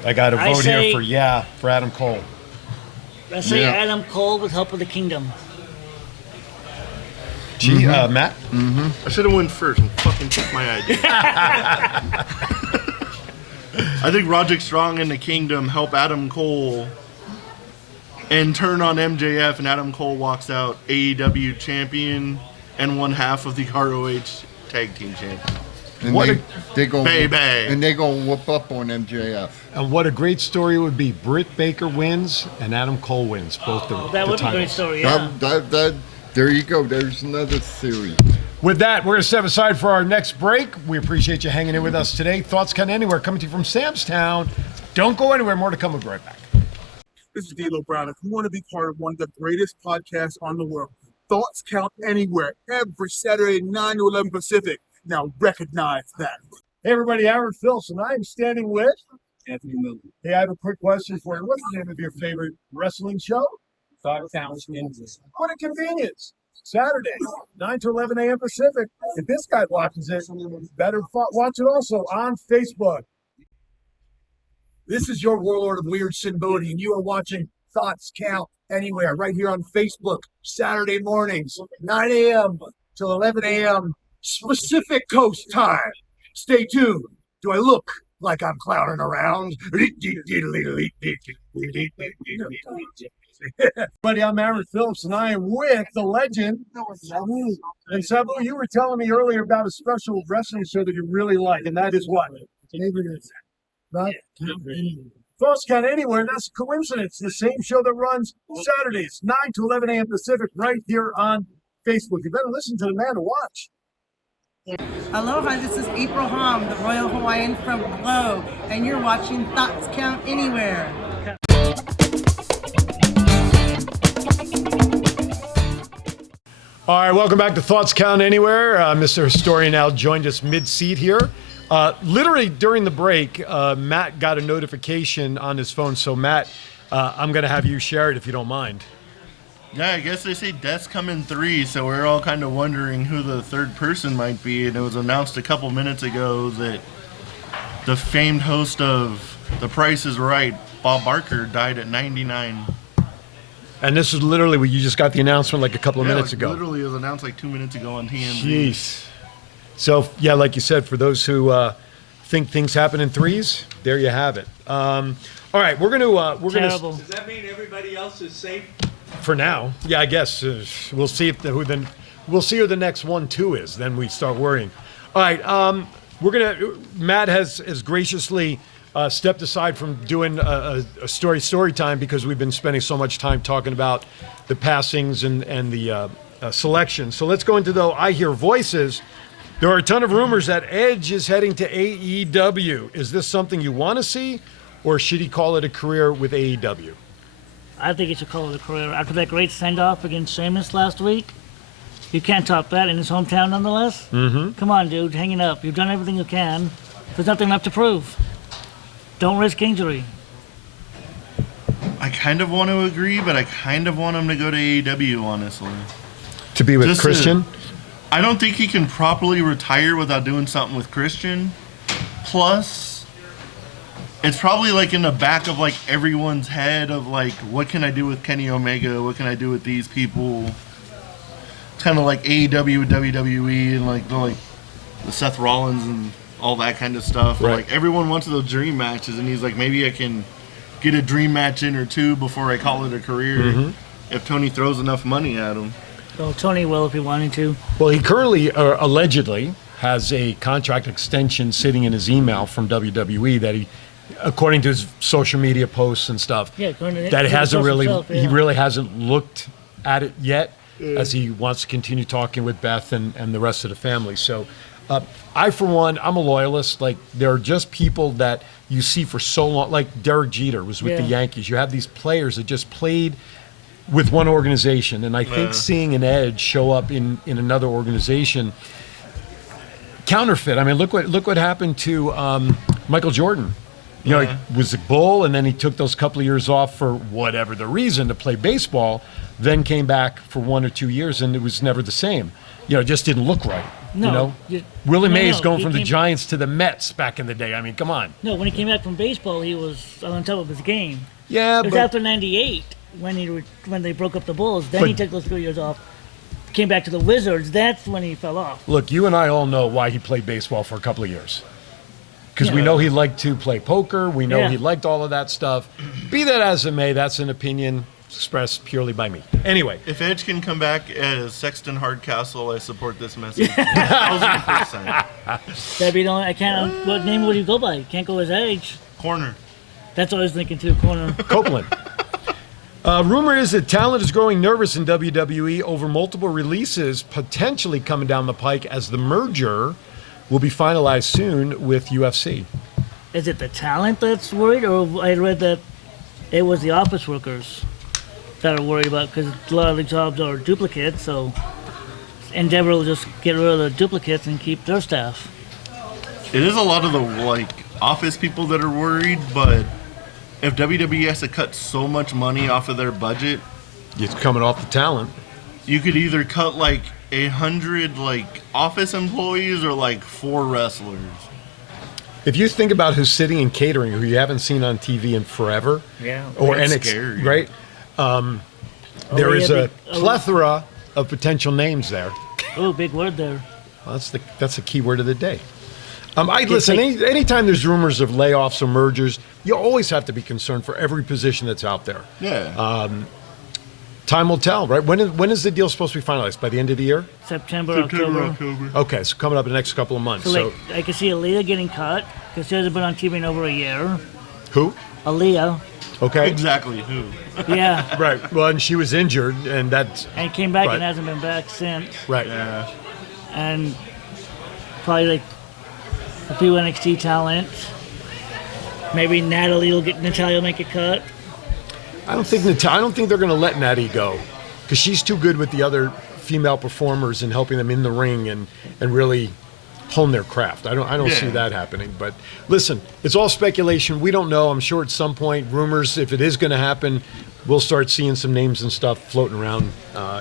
I got a I vote say- here for Adam Cole. Let's say Yeah. Adam Cole with help of the Kingdom. Matt? I should have went first and fucking took my idea. I think Roderick Strong and the Kingdom help Adam Cole and turn on MJF, and Adam Cole walks out AEW champion and one half of the ROH tag team champion. And What they go Baby. and they go whoop up on MJF. And what a great story it would be. Britt Baker wins and Adam Cole wins both the That would be a great titles. story, yeah. There you go. There's another theory. With that, we're going to step aside for our next break. We appreciate you hanging in with us today. Thoughts Count Anywhere coming to you from Sam's Town. Don't go anywhere. More to come. We'll be right back. This is D'Lo Brown. If you want to be part of one of the greatest podcasts on the world, Thoughts Count Anywhere, every Saturday, 9 to 11 Pacific. Now recognize that. Hey, everybody. Aaron Filson. I'm standing with Anthony Miller. Hey, I have a quick question for you. What's the name of your favorite wrestling show? Thoughts Count Anywhere. What a convenience. Saturday, 9 to 11 a.m. Pacific. If this guy watches it, better watch it also on Facebook. This is your Warlord of Weird, Sin Bodhi, and you are watching Thoughts Count Anywhere right here on Facebook, Saturday mornings, 9 a.m. till 11 a.m. Pacific Coast time. Stay tuned. Do I look like I'm clowning around? Buddy, I'm Aaron Phillips, and I am with the legend. And Sabu, you were telling me earlier about a special wrestling show that you really like, and that is what? Thoughts Count Anywhere. That's a coincidence. The same show that runs Saturdays, 9 to 11 a.m. Pacific, right here on Facebook. You better listen to the man to watch. Aloha, this is April Hom, the Royal Hawaiian from Glow, and you're watching Thoughts Count Anywhere. All right, welcome back to Thoughts Count Anywhere. Mr. Historian Al joined us mid-seat here. Literally during the break, Matt got a notification on his phone. So, Matt, I'm going to have you share it if you don't mind. Yeah, I guess they say deaths come in threes, so we're all kind of wondering who the third person might be. And it was announced a couple minutes ago that the famed host of The Price is Right, Bob Barker, died at 99. And this is literally, you just got the announcement like a couple of minutes like, ago. Literally, it was announced like 2 minutes ago on TMZ. Jeez. So, yeah, like you said, for those who think things happen in threes, there you have it. All right, we're gonna Terrible. Does that mean everybody else is safe? for now. Yeah, I guess we'll see we'll see who the next 1-2 is. Then we start worrying. All right, Matt has graciously stepped aside from doing a story time because we've been spending so much time talking about the passings and the selection. So let's go into, though, I Hear Voices. There are a ton of rumors that Edge is heading to AEW. Is this something you want to see, or should he call it a career with AEW? I think he should call it a career. After that great send-off against Sheamus last week, you can't top that in his hometown nonetheless. Mm-hmm. Come on, dude, hang it up. You've done everything you can. There's nothing left to prove. Don't risk injury. I kind of want to agree, but I kind of want him to go to AEW, honestly. To be with Christian? I don't think he can properly retire without doing something with Christian. Plus, it's probably like in the back of like everyone's head of like, what can I do with Kenny Omega? What can I do with these people? It's kind of like AEW with WWE and like the Seth Rollins and all that kind of stuff. Right. Like everyone wants those dream matches, and he's like, maybe I can get a dream match in or two before I call it a career if Tony throws enough money at him. Well, Tony will if he wanted to. Well, he currently, allegedly, has a contract extension sitting in his email from WWE that he, according to his social media posts and stuff, that hasn't really, he really hasn't looked at it yet, as he wants to continue talking with Beth and the rest of the family. So I, for one, I'm a loyalist. Like, there are just people that you see for so long, like Derek Jeter was with the Yankees. You have these players that just played with one organization, and I think seeing an Edge show up in another organization, counterfeit. I mean, look what happened to Michael Jordan. You know, he was a Bull, and then he took those couple of years off for whatever the reason to play baseball, then came back for 1 or 2 years, and it was never the same. You know, it just didn't look right. No, you know, Willie Mays going from the Giants to the Mets back in the day. I mean, come on. No, when he came back from baseball, he was on top of his game. Yeah, it was after '98 when they broke up the Bulls. Then he took those 2 years off, came back to the Wizards. That's when he fell off. Look, you and I all know why he played baseball for a couple of years. Because we know he liked to play poker. We know he liked all of that stuff. Be that as it may, that's an opinion expressed purely by me. Anyway. If Edge can come back as Sexton Hardcastle, I support this message 1,000%. That'd be the only, I can't, what name would you go by? You can't go his age. Corner. That's what I was thinking too, Corner. Copeland. Rumor is that talent is growing nervous in WWE over multiple releases potentially coming down the pike as the merger will be finalized soon with UFC. Is it the talent that's worried, or I read that it was the office workers that are worried about, because a lot of the jobs are duplicates, so Endeavor will just get rid of the duplicates and keep their staff. It is a lot of the office people that are worried, but if WWE has to cut so much money off of their budget, it's coming off the talent. You could either cut 100 office employees or 4 wrestlers. If you think about who's sitting in catering, who you haven't seen on TV in forever, or scary, right? There is a plethora of potential names there. Oh, big word there. Well, that's the key word of the day. Listen, anytime there's rumors of layoffs or mergers, you always have to be concerned for every position that's out there. Yeah. Time will tell, right? When is the deal supposed to be finalized? By the end of the year? September, October. Okay, so coming up in the next couple of months. So I can see Aaliyah getting cut, because she hasn't been on TV in over a year. Who? Aaliyah. Okay. Exactly who? Yeah. Right. Well, and she was injured, and came back and hasn't been back since. Right. Yeah. And probably a few NXT talent. Maybe Natalia will make a cut. I don't think they're going to let Natty go, because she's too good with the other female performers and helping them in the ring and really hone their craft. I don't see that happening. But listen, it's all speculation. We don't know. I'm sure at some point, rumors, if it is going to happen, we'll start seeing some names and stuff floating around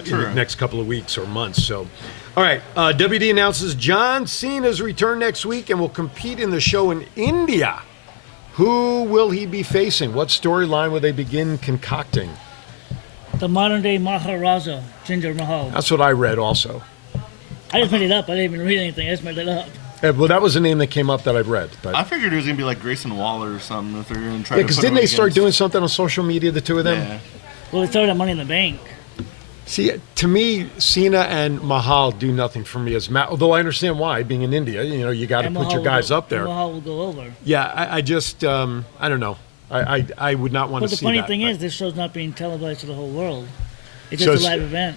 in the next couple of weeks or months. So, all right. WD announces John Cena's return next week and will compete in the show in India. Who will he be facing? What storyline will they begin concocting? The modern-day Maharaja, Jinder Mahal. That's what I read also. I just made it up. I didn't even read anything. I just made it up. Well, that was a name that came up that I've read. But I figured it was gonna be like Grayson Waller or something if they're gonna try. yeah, to because put didn't him they start against- doing something on social media, the two of them? Yeah. Well, they started at Money in the Bank. See, to me, Cena and Mahal do nothing for me as although I understand why. Being in India, you got to And put Mahal your will guys go- up there. Mahal will go over. Yeah, I just, I don't know. I would not want But to the see funny that. thing but- is, this show's not being televised to the whole world. It's So just a live event.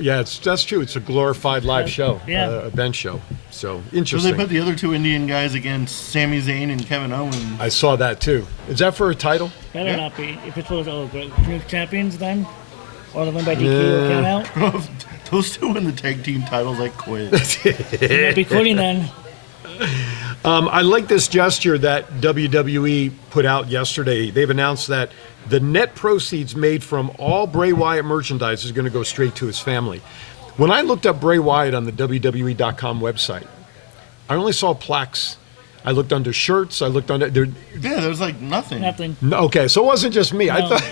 Yeah, that's true. It's a glorified live show, Yeah. event show. So So interesting. they put the other two Indian guys against Sami Zayn and Kevin Owens. I saw that too. Is that for a title? Better Yeah. not be. If it's for new champions, then or the win by DQ will count out. Those two win the tag team titles. I quit. You might be quitting then. I like this gesture that WWE put out yesterday. They've announced that the net proceeds made from all Bray Wyatt merchandise is going to go straight to his family. When I looked up Bray Wyatt on the WWE.com website, I only saw plaques. I looked under shirts. I looked under. Yeah, there was like nothing. Nothing. No, okay, so it wasn't just me. I No. thought. I'm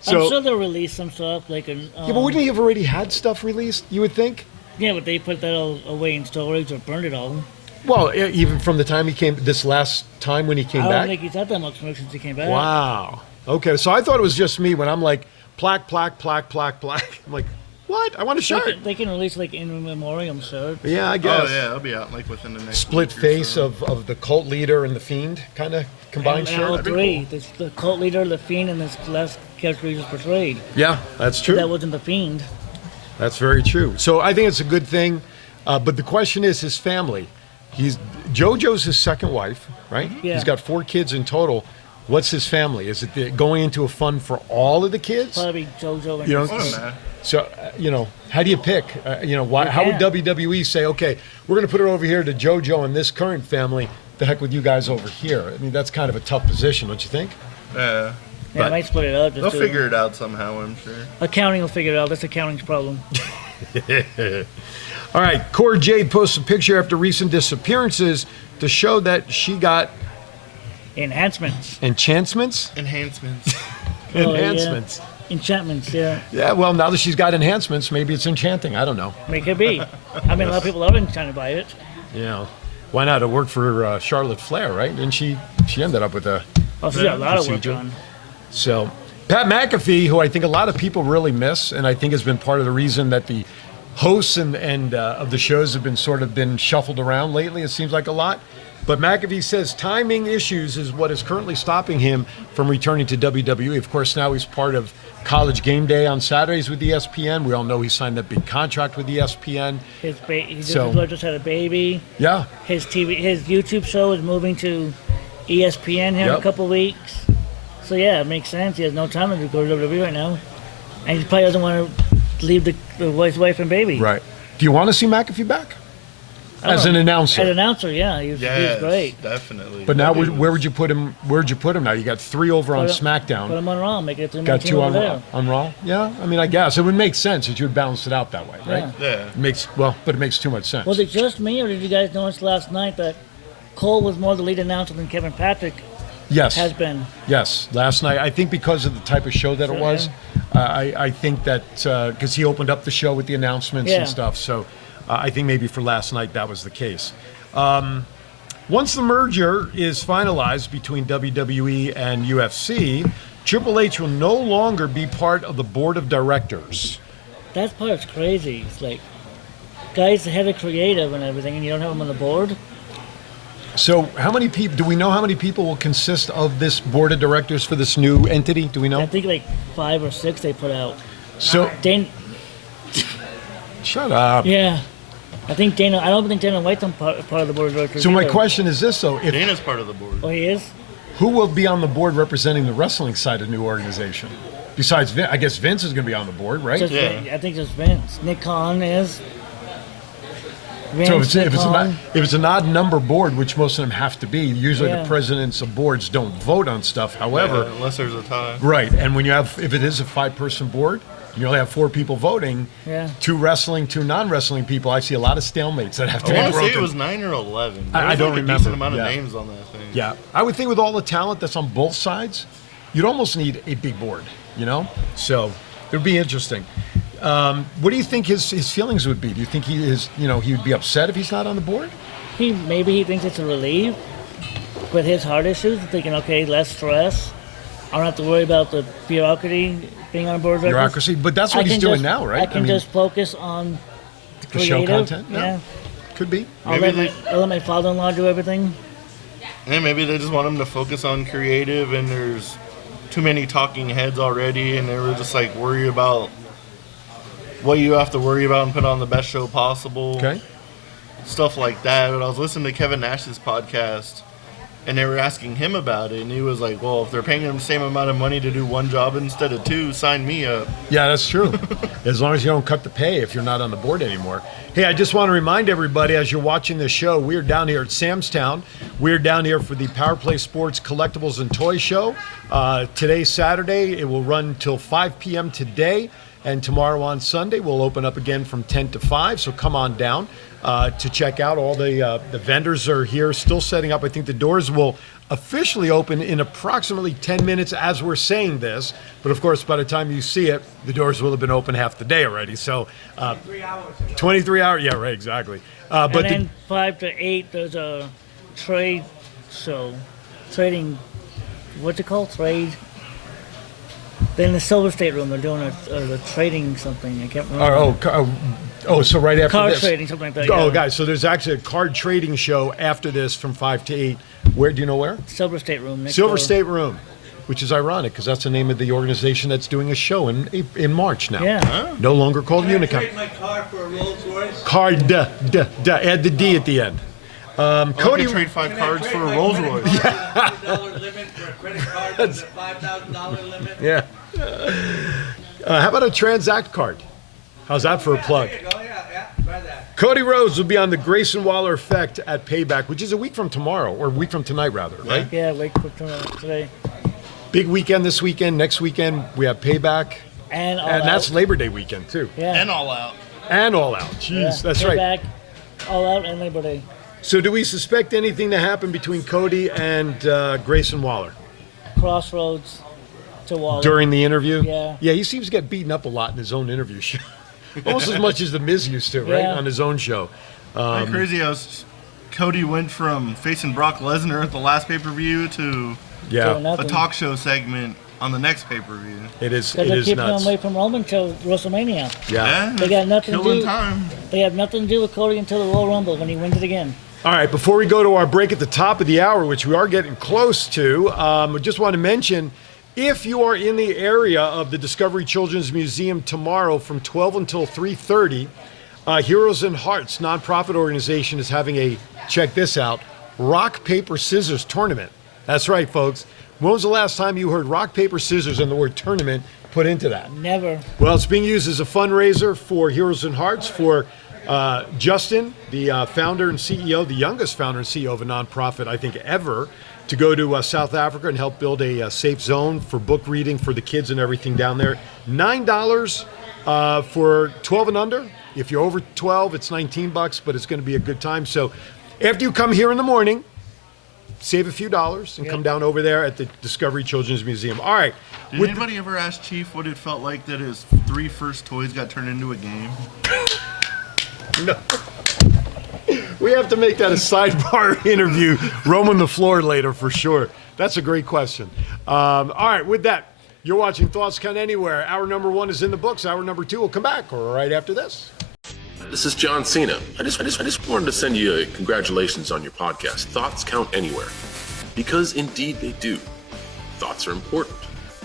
So sure they'll release some stuff like an. yeah, but wouldn't he have already had stuff released? You would think. Yeah, but they put that all away in storage or burned it all. Well, even from the time he came, this last time when he came I don't back. think he's had that much merch since he came back. Wow. Okay, so I thought it was just me when I'm like plaque. I'm like, what? I want a shirt. They can release like in memoriam shirts. Yeah, I guess. Oh yeah, it'll be out like within the next Split week or face so. of the cult leader and the fiend kind of combined And all shirt. three. The cult leader, the fiend, and this last character he just portrayed. Yeah, that's true. That wasn't the fiend. That's very true. So I think it's a good thing. But the question is his family. JoJo's his second wife, right? Yeah. He's got 4 kids in total. What's his family? Is it going into a fund for all of the kids? Probably JoJo and You know, his- Oh, man. So, how do you pick? How would WWE say, okay, we're going to put it over here to JoJo and this current family, the heck with you guys over here? I mean, that's kind of a tough position, don't you think? Yeah. Yeah, I might split it up. They'll figure it out somehow, I'm sure. Accounting will figure it out. That's accounting's problem. All right, Cora Jade posts a picture after recent disappearances to show that she got Enhancements. enchantments? Enhancements. Oh, yeah. Enhancements. Enchantments, yeah. Yeah, well, now that she's got enhancements, maybe it's enchanting. I don't know. It could be. I mean, a lot of people are enchanted by it. Yeah. Why not? It worked for Charlotte Flair, right? And she ended up with a Oh, she's got a lot of work procedure. done. So, Pat McAfee, who I think a lot of people really miss, and I think has been part of the reason that the hosts and of the shows have been shuffled around lately. It seems like a lot. But McAfee says timing issues is what is currently stopping him from returning to WWE. Of course, now he's part of College Game Day on Saturdays with ESPN. We all know he signed that big contract with ESPN. He So- just had a baby. Yeah. His YouTube show is moving to ESPN here in Yep. a couple weeks. So yeah, it makes sense. He has no time to go to WWE right now, and he probably doesn't want to leave his wife and baby. Right. Do you want to see McAfee back? As an announcer. As an announcer, yeah, he was great. Definitely. But now, where would you put him? Where'd you put him now? You got 3 over on Put SmackDown. him on Raw, make it 3 Got 2 on there. Raw. On Raw? Yeah. I mean, I guess it would make sense that you would balance it out that way, right? Yeah. But it makes too much sense. Was it just me, or did you guys notice last night that Cole was more the lead announcer than Kevin Patrick Yes. has been? Yes. Last night, I think because of the type of show that it was, I think that because he opened up the show with the announcements Yeah. and stuff. So I think maybe for last night that was the case. Once the merger is finalized between WWE and UFC, Triple H will no longer be part of the board of directors. That part's crazy. It's like, guys, the head of creative and everything, and you don't have them on the board? So how many people, do we know how many people will consist of this board of directors for this new entity? Do we know? I think like 5 or 6 they put out. So, shut up. Yeah. I don't think Dana White's part of the board of directors. So my either. question is this though, if Dana's part of the board. Oh, he is? who will be on the board representing the wrestling side of the new organization? Besides Vince, I guess Vince is going to be on the board, right? Just, Yeah. I think just Vince. Nick Khan is. Vince, So if Nick Khan. it's an odd number board, which most of them have to be, usually Yeah. the presidents of boards don't vote on stuff. However, Yeah, unless there's a tie. right, and when if it is a 5-person board, you only have 4 people voting, Yeah. 2 wrestling, 2 non-wrestling people. I see a lot of stalemates that have to I be want to say broken. it was 9 or 11. I There was, don't like, remember. A decent amount of Yeah. names on that thing. Yeah, I would think with all the talent that's on both sides, you'd almost need a big board, you know? So it would be interesting. What do you think his feelings would be? Do you think he would be upset if he's not on the board? maybe he thinks it's a relief with his heart issues, thinking, okay, less stress. I don't have to worry about the bureaucracy being on board. Bureaucracy, but that's what he's doing now, right? I can just focus on the show content. Yeah, could be. I'll let my father-in-law do everything. Yeah, maybe they just want him to focus on creative, and there's too many talking heads already, and they were just like worry about what you have to worry about and put on the best show possible. Okay. Stuff like that. But I was listening to Kevin Nash's podcast, and they were asking him about it, and he was like, well, if they're paying him the same amount of money to do one job instead of two, sign me up. Yeah, that's true. As long as you don't cut the pay if you're not on the board anymore. Hey, I just want to remind everybody, as you're watching this show, we're down here at Sam's Town. We're down here for the Power Play Sports Collectibles and Toy Show. Today's Saturday. It will run till 5 p.m. today. And tomorrow on Sunday, we'll open up again from 10 to 5. So come on down to check out. All the vendors are here still setting up. I think the doors will officially open in approximately 10 minutes as we're saying this. But, of course, by the time you see it, the doors will have been open half the day already. So 23 hours. 23 hours. Yeah, right, exactly. But then 5 to 8, there's a trade show. Trading, what's it called? Trade. Then in the Silver State Room, they're doing a trading something. I can't remember. So right after card this. trading, something like that. Oh, yeah. guys, so there's actually a card trading show after this from 5 to 8. Where do you know where? Silver State Room. Silver State Room, which is ironic because that's the name of the organization that's doing a show in March now. Yeah. Huh? No longer called Can I Unicom. trade my car for a Rolls Royce? Card, add the D at the end. Cody trade 5 cards for a Rolls Royce. $100 limit for a credit card with a $5,000 limit. Yeah. How about a Transact card? How's that for a plug? There you go. Yeah, try that. Cody Rhodes will be on the Grayson Waller Effect at Payback, which is a week from tomorrow, or a week from tonight, rather, right? Yeah, wait for today. Big weekend this weekend. Next weekend, we have Payback. And that's Labor Day weekend, too. Yeah. And All Out. And All Out. Jeez, Yeah. that's Payback, right. All Out, and Labor Day. So do we suspect anything to happen between Cody and Grayson Waller? Crossroads to Waller. During the interview? Yeah. Yeah, he seems to get beaten up a lot in his own interview show. Almost as much as The Miz used to, right? Yeah. On his own show. Crazy how Cody went from facing Brock Lesnar at the last pay-per-view to a talk show segment on the next pay-per-view. It is Because they're keeping nuts. him away from Roman till WrestleMania. Yeah. They got nothing to killing do. time. They have nothing to do with Cody until the Royal Rumble when he wins it again. All right, before we go to our break at the top of the hour, which we are getting close to, I just want to mention, if you are in the area of the Discovery Children's Museum tomorrow from 12 until 3:30, Heroes and Hearts nonprofit organization is having a, check this out, rock, paper, scissors tournament. That's right, folks. When was the last time you heard rock, paper, scissors and the word tournament put into that? Never. Well, it's being used as a fundraiser for Heroes and Hearts for Justin, the founder and CEO, the youngest founder and CEO of a nonprofit, I think, ever, to go to South Africa and help build a safe zone for book reading for the kids and everything down there. $9 for 12 and under. If you're over 12, it's $19, but it's going to be a good time. So after you come here in the morning, save a few dollars and come down over there at the Discovery Children's Museum. All right. Did anybody ever ask Chief what it felt like that his 3 first toys got turned into a game? No. We have to make that a sidebar interview. Roaming the floor later for sure. That's a great question. All right, with that, you're watching Thoughts Count Anywhere. Hour number 1 is in the books. Hour number 2 will come back right after this. This is John Cena. I just wanted to send you a congratulations on your podcast, Thoughts Count Anywhere. Because indeed they do. Thoughts are important.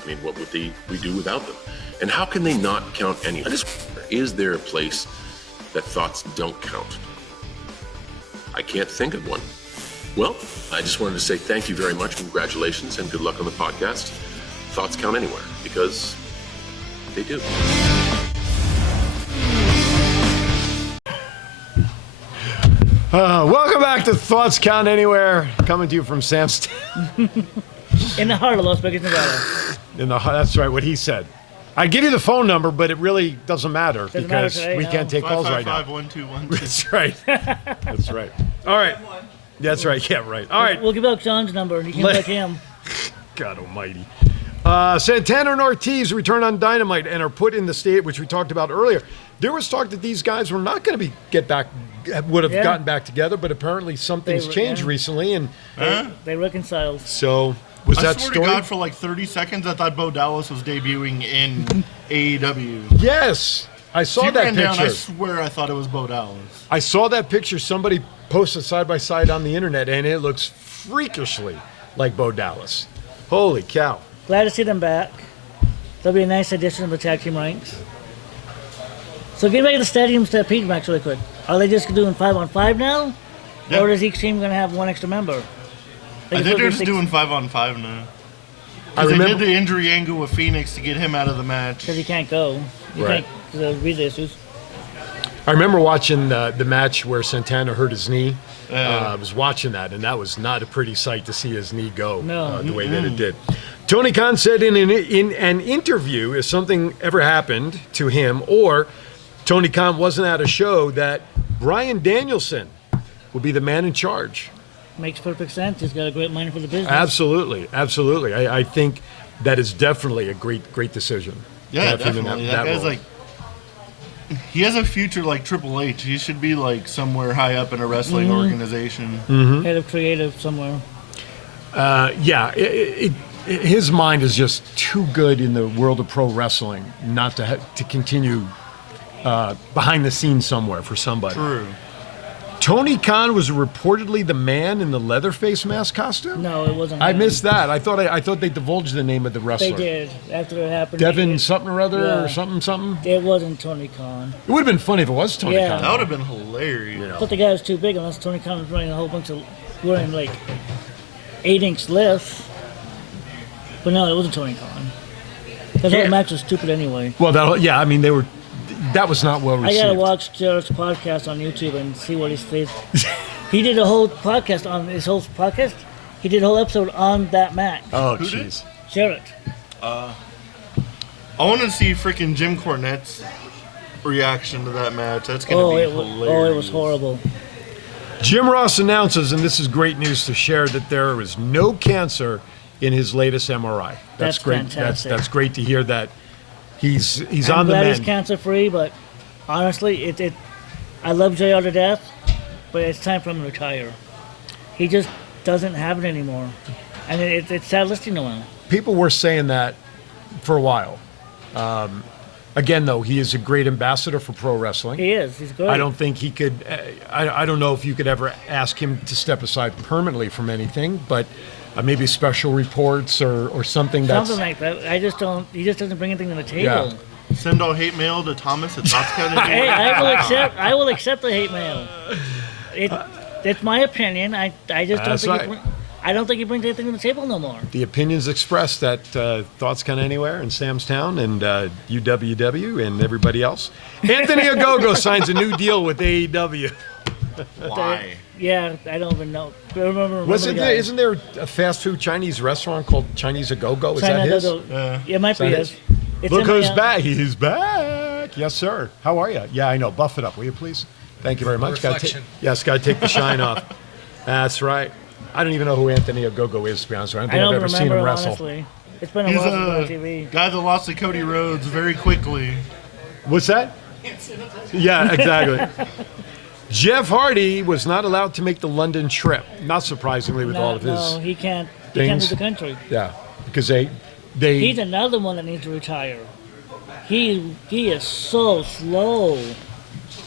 I mean, what would we do without them? And how can they not count anywhere? Is there a place that thoughts don't count? I can't think of one. Well, I just wanted to say thank you very much, congratulations, and good luck on the podcast. Thoughts count anywhere, because they do. Welcome back to Thoughts Count Anywhere, coming to you from Sam's Town. In the heart of Las Vegas, Nevada. That's right, what he said. I give you the phone number, but it really doesn't matter because today, we can't take calls right now. 555-1212. That's right. That's right. All right. That's right. Yeah, right. All right. We'll give out John's number and you can pick him. God almighty. Santana and Ortiz return on Dynamite and are put in the state, which we talked about earlier. There was talk that these guys were not going to would have gotten back together, but apparently something's changed recently, and they reconciled. So was that I swear story? to God, for like 30 seconds, I thought Bo Dallas was debuting in AEW. Yes, I saw that ran picture. down, I swear I thought it was Bo Dallas. I saw that picture. Somebody posted side by side on the internet, and it looks freakishly like Bo Dallas. Holy cow! Glad to see them back. They'll be a nice addition to the tag team ranks. So get back to the Stadium Stampede match really quick. Are they just doing 5-on-5 now? Yep. Or is each team going to have one extra member? I think they're just doing 5-on-5 now. I They remember did the injury angle with Phoenix to get him out of the match. Because he can't go. You Right. can't, because of visa issues. I remember watching the match where Santana hurt his knee. I was watching that, and that was not a pretty sight to see his knee go the way that it did. Tony Khan said in an interview, if something ever happened to him or Tony Khan wasn't at a show, that Bryan Danielson would be the man in charge. Makes perfect sense. He's got a great mind for the business. Absolutely. I think that is definitely a great decision. Yeah, to have him in definitely. That guy's role. like, he has a future like Triple H. He should be like somewhere high up in a wrestling organization. Head of creative somewhere. His mind is just too good in the world of pro wrestling not to continue behind the scenes somewhere for somebody. True. Tony Khan was reportedly the man in the Leatherface mask costume. No, it wasn't. I him. missed that. I thought they divulged the name of the wrestler. They did. After it happened. Devin something or other Yeah. or something. It wasn't Tony Khan. It would have been funny if it was Tony Yeah. Khan. That would have been hilarious. I thought the guy was too big unless Tony Khan was running a whole bunch of wearing like 8-inch lifts. But no, it wasn't Tony Khan. That whole match was stupid anyway. Well, that was not well received. I gotta watch Jared's podcast on YouTube and see what he says. He did a whole podcast on his whole podcast. He did a whole episode on that match. Oh, Who did? jeez. Jared. I want to see freaking Jim Cornette's reaction to that match. That's gonna be hilarious. it was horrible. Jim Ross announces, and this is great news to share, that there is no cancer in his latest MRI. That's great. fantastic. That's great to hear that he's I'm on the glad mend. he's cancer free, but honestly, I love JR to death, but it's time for him to retire. He just doesn't have it anymore, and it's sad listening to him. People were saying that for a while. Again, though, he is a great ambassador for pro wrestling. He is. He's good. I don't think he could. I don't know if you could ever ask him to step aside permanently from anything, but maybe special reports or something. Something like that. I just don't. He just doesn't bring anything to the table. Yeah. Send all hate mail to Thomas at Thoughtscout. Hey, I will accept the hate mail. It's my opinion. I just don't That's think. right. I don't think he brings anything to the table no more. The opinions expressed at Thoughts Count Anywhere in Sam's Town and UWW and everybody else. Anthony Ogogo signs a new deal with AEW. Why? Yeah, I don't even know. Remember Isn't there a fast food Chinese restaurant called Chinese Ogogo? Is that his? It might be his. It's Look in my, who's back. He's back. Yes, sir. How are you? Yeah, I know. Buff it up, will you please? Thank you very much. Reflection. Yes, got to take the shine off. That's right. I don't even know who Anthony Ogogo is, to be honest with you. I don't think I've ever seen him wrestle. Honestly. It's been a He's while since a on TV. guy that lost to Cody Rhodes very quickly. What's that? Yeah, exactly. Jeff Hardy was not allowed to make the London trip, not surprisingly with all of his No, he can't. He can't things. leave the country. Yeah, because they He's another one that needs to retire. He is so slow.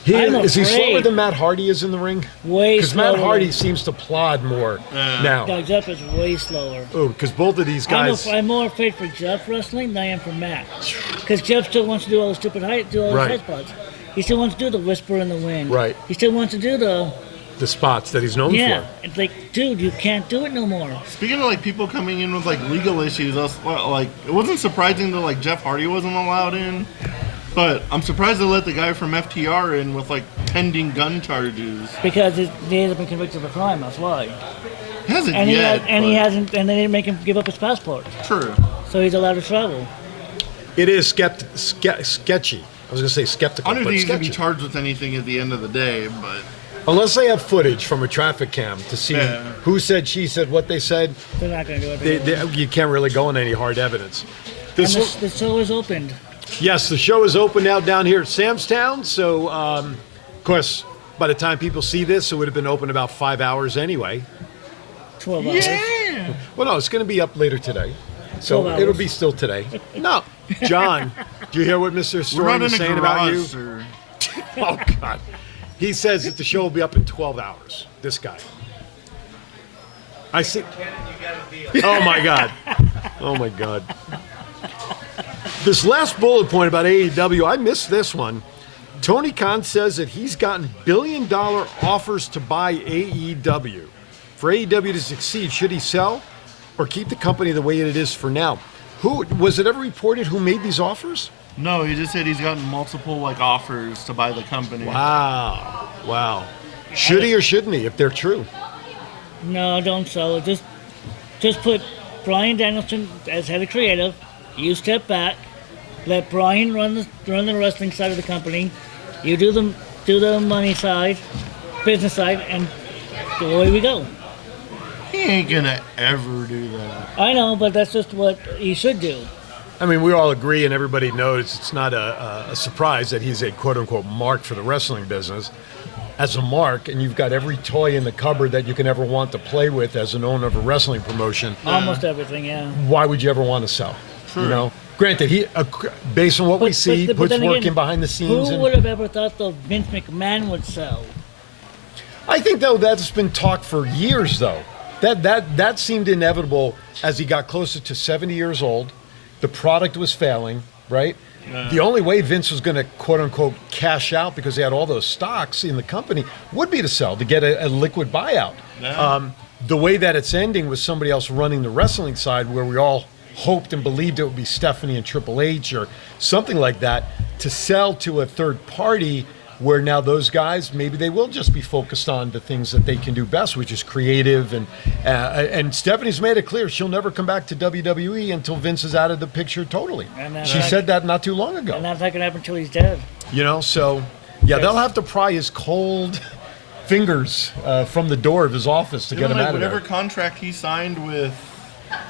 is he slower afraid. than Matt Hardy is in the ring? Way Because Matt slower Hardy than- seems to plod more now. No, Jeff is way slower. Oh, because both of these guys. I'm more afraid for Jeff wrestling than I am for Matt. Because Jeff still wants to do all the stupid high Right. spots. He still wants to do the whisper in the wind. Right. He still wants to do the spots that he's known yeah. for. It's like, dude, you can't do it no more. Speaking of like people coming in with like legal issues, like it wasn't surprising that like Jeff Hardy wasn't allowed in, but I'm surprised they let the guy from FTR in with like pending gun charges. Because he hasn't been convicted of a crime. That's why. Hasn't And yet. he hasn't. And they didn't make him give up his passport. True. So he's allowed to travel. It is sketchy. I was going to say skeptical, I don't but think he's gonna be sketchy. charged with anything at the end of the day, but Unless they have footage from a traffic cam to see who said, she said, what they said, They're not going to do it. you can't really go on any hard evidence. And the show is opened. Yes, the show is open now down here at Samstown. So, of course, by the time people see this, it would have been open about 5 hours anyway. 12 hours. Yeah. Well, no, it's going to be up later today. So it'll be still today. No. John, do you hear what Mr. Story is saying about you? Sir. Oh, God. He says that the show will be up in 12 hours. This guy. I see. Oh, my God. Oh, my God. This last bullet point about AEW, I missed this one. Tony Khan says that he's gotten billion-dollar offers to buy AEW. For AEW to succeed, should he sell or keep the company the way it is for now? Was it ever reported who made these offers? No, he just said he's gotten multiple offers to buy the company. Wow. Should he or shouldn't he, if they're true? No, don't sell it. Just put Bryan Danielson as head of creative. You step back. Let Bryan run the wrestling side of the company. You do the money side, business side, and away we go. He ain't gonna ever do that. I know, but that's just what he should do. I mean, we all agree, and everybody knows it's not a surprise that he's a quote-unquote mark for the wrestling business. As a mark, and you've got every toy in the cupboard that you can ever want to play with as an owner of a wrestling promotion. Almost everything, yeah. Why would you ever want to sell? Sure. You know, granted, based on what we see, but puts then work again, in behind the scenes. Who would have ever thought that Vince McMahon would sell? I think, though, that's been talked for years, though. That seemed inevitable as he got closer to 70 years old. The product was failing, right? Yeah. The only way Vince was going to, quote-unquote, cash out because he had all those stocks in the company would be to sell, to get a liquid buyout. Yeah. The way that it's ending with somebody else running the wrestling side where we all hoped and believed it would be Stephanie and Triple H or something like that, to sell to a third party where now those guys, maybe they will just be focused on the things that they can do best, which is creative. And Stephanie's made it clear she'll never come back to WWE until Vince is out of the picture totally. She said that not too long ago. And that's not going to happen until he's dead. You know, so, yeah, they'll have to pry his cold fingers from the door of his office to get him out of there. Whatever contract he signed with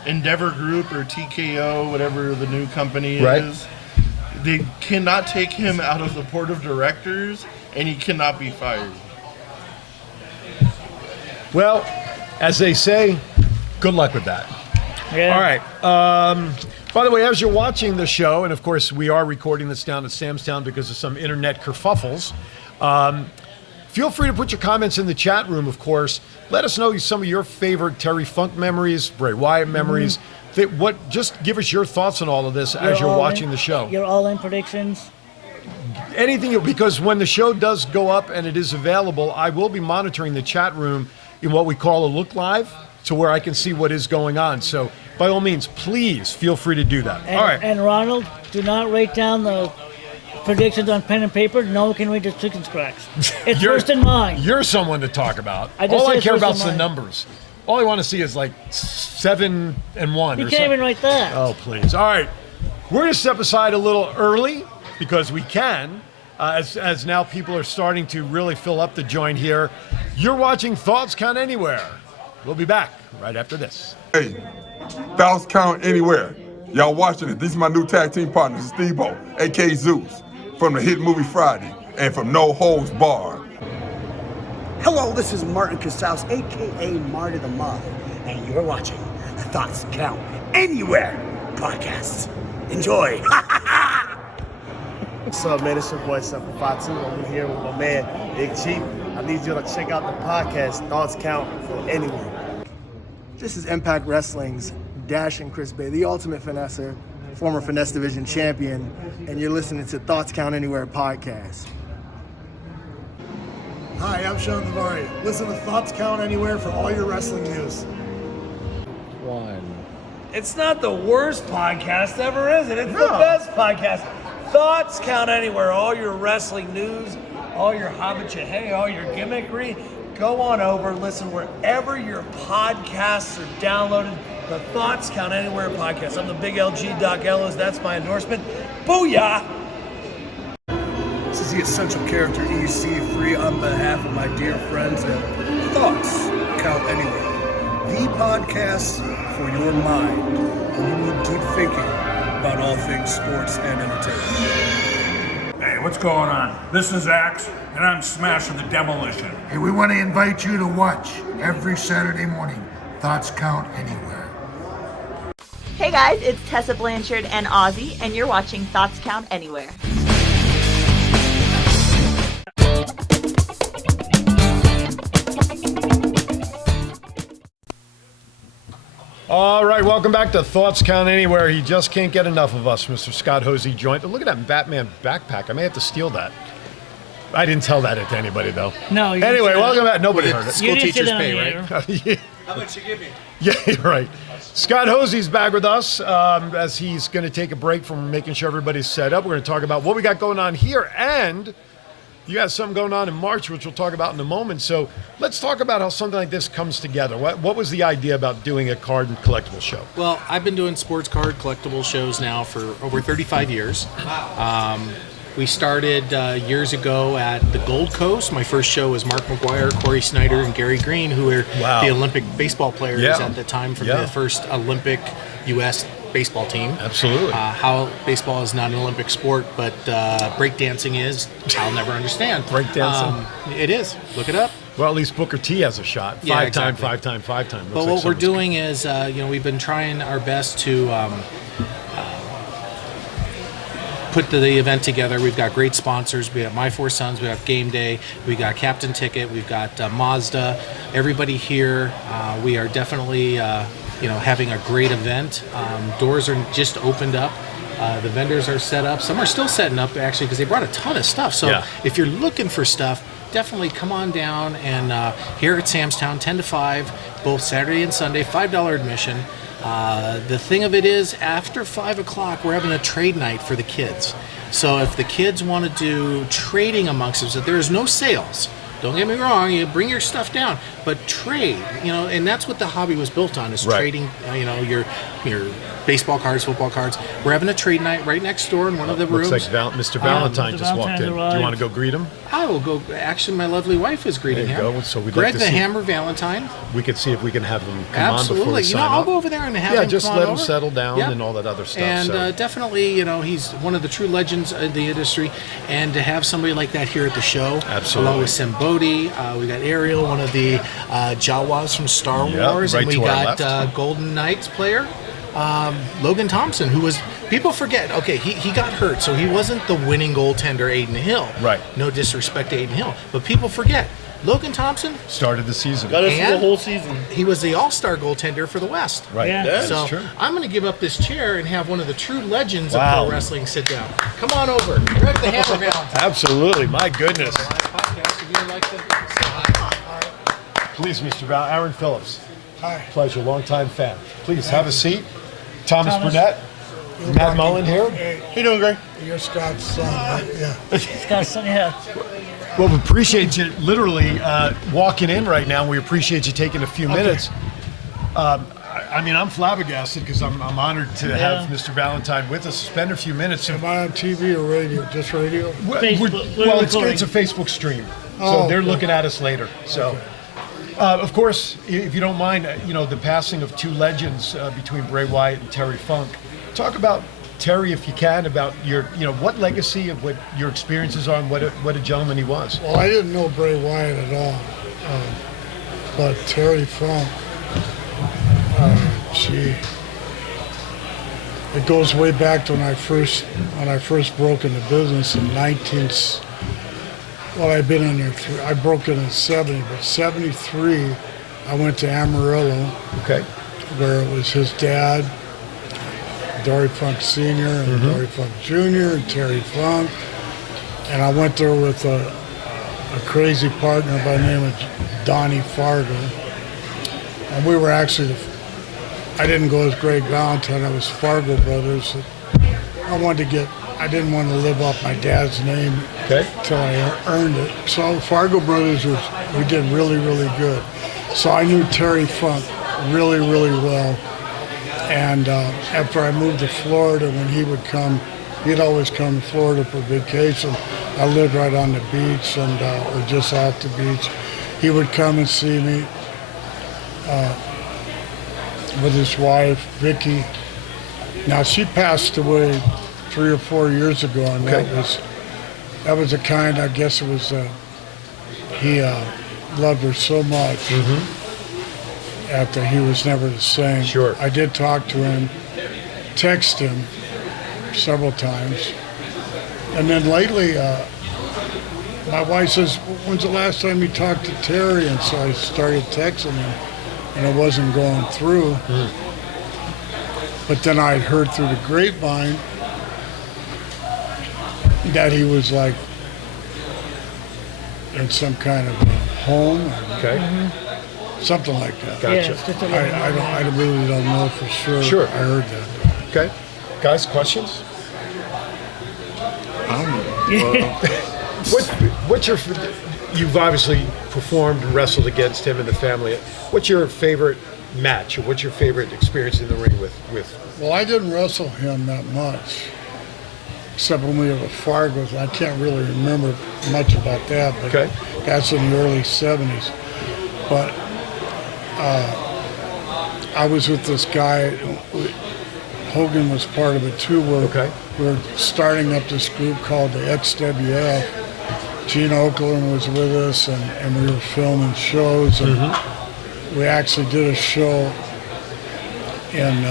Endeavor Group or TKO, whatever the new company is, they cannot take him out of the board of directors, and he cannot be fired. Well, as they say, good luck with that. Yeah. All right. By the way, as you're watching the show, and of course we are recording this down at Samstown because of some internet kerfuffles, feel free to put your comments in the chat room, of course. Let us know some of your favorite Terry Funk memories, Bray Wyatt memories. Just give us your thoughts on all of this as you're watching the show. Your all-in predictions. Anything, because when the show does go up and it is available, I will be monitoring the chat room in what we call a look live, to where I can see what is going on. So by all means, please feel free to do that. And, all right. And Ronald, do not write down the predictions on pen and paper. No one can read the chicken scratch. It's worse than mine. You're someone to talk about. All I care about is the numbers. All I want to see is 7 and 1. You can't even write that. Oh, please. All right. We're going to step aside a little early because we can, as now people are starting to really fill up the joint here. You're watching Thoughts Count Anywhere. We'll be back right after this. Hey, Thoughts Count Anywhere. Y'all watching it. These are my new tag team partners, Steve-O, a.k.a. Zeus, from the hit movie Friday, and from No Holds Barred. Hello, this is Martin Casals, a.k.a. Marty the Moth, and you're watching the Thoughts Count Anywhere podcast. Enjoy. What's up, man? It's your boy, Simple Fatu. I'm here with my man, Big Chief. I need you to check out the podcast, Thoughts Count Anywhere. This is Impact Wrestling's Dashing Chris Bay, the ultimate finesser, former Finesse Division champion, and you're listening to Thoughts Count Anywhere podcast. Hi, I'm Sean Navarre. Listen to Thoughts Count Anywhere for all your wrestling news. It's not the worst podcast ever, is it? It's the best podcast. Thoughts Count Anywhere. All your wrestling news, all your hobbit hey, all your gimmickry. Go on over, listen wherever your podcasts are downloaded. The Thoughts Count Anywhere podcast. I'm the big LG Doc Ellis. That's my endorsement. Booyah! This is EC, essential character EC3, on behalf of my dear friends at Thoughts Count Anywhere, the podcast for your mind when you need deep thinking about all things sports and entertainment. Hey, what's going on? This is Axe, and I'm smashing the demolition. Hey, we want to invite you to watch every Saturday morning, Thoughts Count Anywhere. Hey guys, it's Tessa Blanchard and Ozzy, and you're watching Thoughts Count Anywhere. All right, welcome back to Thoughts Count Anywhere. He just can't get enough of us, Mr. Scott Hosey joint. Look at that Batman backpack. I may have to steal that. I didn't tell that to anybody, though. No. You anyway, didn't welcome back. Nobody heard it. School teachers pay, right? Yeah. How much you give me? Yeah, you're right. Scott Hosey's back with us as he's going to take a break from making sure everybody's set up. We're going to talk about what we got going on here, and you got something going on in March, which we'll talk about in a moment. So let's talk about how something like this comes together. What was the idea about doing a card and collectible show? Well, I've been doing sports card collectible shows now for over 35 years. We started years ago at the Gold Coast. My first show was Mark McGuire, Corey Snyder, and Gary Green, who were the Olympic baseball players at the time from the first Olympic U.S. baseball team. Absolutely. How baseball is not an Olympic sport, but breakdancing is, I'll never understand. Breakdancing? It is. Look it up. Well, at least Booker T has a shot. Five time. But what we're doing is, we've been trying our best to put the event together. We've got great sponsors. We have My Four Sons. We have Game Day. We got Captain Ticket. We've got Mazda. Everybody here. We are definitely, having a great event. Doors are just opened up. The vendors are set up. Some are still setting up, actually, because they brought a ton of stuff. So if you're looking for stuff, definitely come on down. And here at Sam's Town, 10 to 5, both Saturday and Sunday, $5 admission. The thing of it is, after 5 o'clock, we're having a trade night for the kids. So if the kids want to do trading amongst themselves, there is no sales. Don't get me wrong, you bring your stuff down, but trade, and that's what the hobby was built on, is trading, your baseball cards, football cards. We're having a trade night right next door in one of the rooms. Looks like Mr. Valentine just walked in. Do you want to go greet him? I will go. Actually, my lovely wife is greeting him. Go. So we'd Greg like to the see Hammer Valentine. We could see if we can have him come on before we sign I'll off. go over there and have him just come let on him over. settle down and all that other stuff. And definitely, he's one of the true legends in the industry. And to have somebody like that here at the show, along with Sim Bodie, we got Ariel, one of the Jawas from Star Wars, right and we to our got Golden Knights player. Logan Thompson, who was, people forget, he got hurt, so he wasn't the winning goaltender, Aiden Hill. Right. No disrespect to Aiden Hill, but people forget, Logan Thompson started the season. Got us through the whole season. He was the all-star goaltender for the West. Right. Yeah. That's So true. I'm going to give up this chair and have one of the true legends of pro wrestling sit down. Come on over. Greg the Hammer Valentine. Absolutely. My goodness. Podcast, if you'd like to say hi. Please, Mr. Val, Aaron Phillips. Hi. Pleasure, longtime fan. Please have a seat. Thomas Burnett. Matt Mullen here. Hey, How you doing, Greg? you're Scott's son, right? Yeah. Scott, yeah. Well, we appreciate you literally walking in right now. We appreciate you taking a few minutes. I'm flabbergasted because I'm honored to have Mr. Valentine with us. Spend a few minutes. Am I on TV or radio? Just radio? It's a Facebook stream, so they're looking at us later. So, of course, if you don't mind, the passing of two legends between Bray Wyatt and Terry Funk. Talk about Terry, if you can, about your, what legacy of what your experiences are and what a gentleman he was. Well, I didn't know Bray Wyatt at all, but Terry Funk, it goes way back to when I first broke into business in I've been in there. I broke in 70, but 73, I went to Amarillo, where it was his dad, Dory Funk Sr. and Dory Funk Jr. and Terry Funk. And I went there with a crazy partner by the name of Donnie Fargo. And we were actually, I didn't go as Greg Valentine, I was Fargo Brothers. I didn't want to live off my dad's name until I earned it. So Fargo Brothers we did really, really good. So I knew Terry Funk really, really well. And after I moved to Florida, when he would come he'd always come to Florida for vacation. I lived right on the beach and or just off the beach. He would come and see me with his wife, Vicky. Now, she passed away 3 or 4 years ago, and that was a kind, I guess it was, he loved her so much after he was never the same. Sure. I did talk to him, text him several times. And then lately, my wife says, when's the last time you talked to Terry? And so I started texting him, and it wasn't going through. But then I heard through the grapevine that he was like in some kind of home. Something like that. Gotcha. I really don't know for sure. Sure. I heard that. Okay. Guys, questions? What's your? You've obviously performed and wrestled against him and the family. What's your favorite match, or what's your favorite experience in the ring with? Well, I didn't wrestle him that much, except when we were at Fargo's. I can't really remember much about that, but that's in the early 70s. But I was with this guy. Hogan was part of it too. We were starting up this group called the XWF. Gene Okerlund was with us, and we were filming shows. And we actually did a show in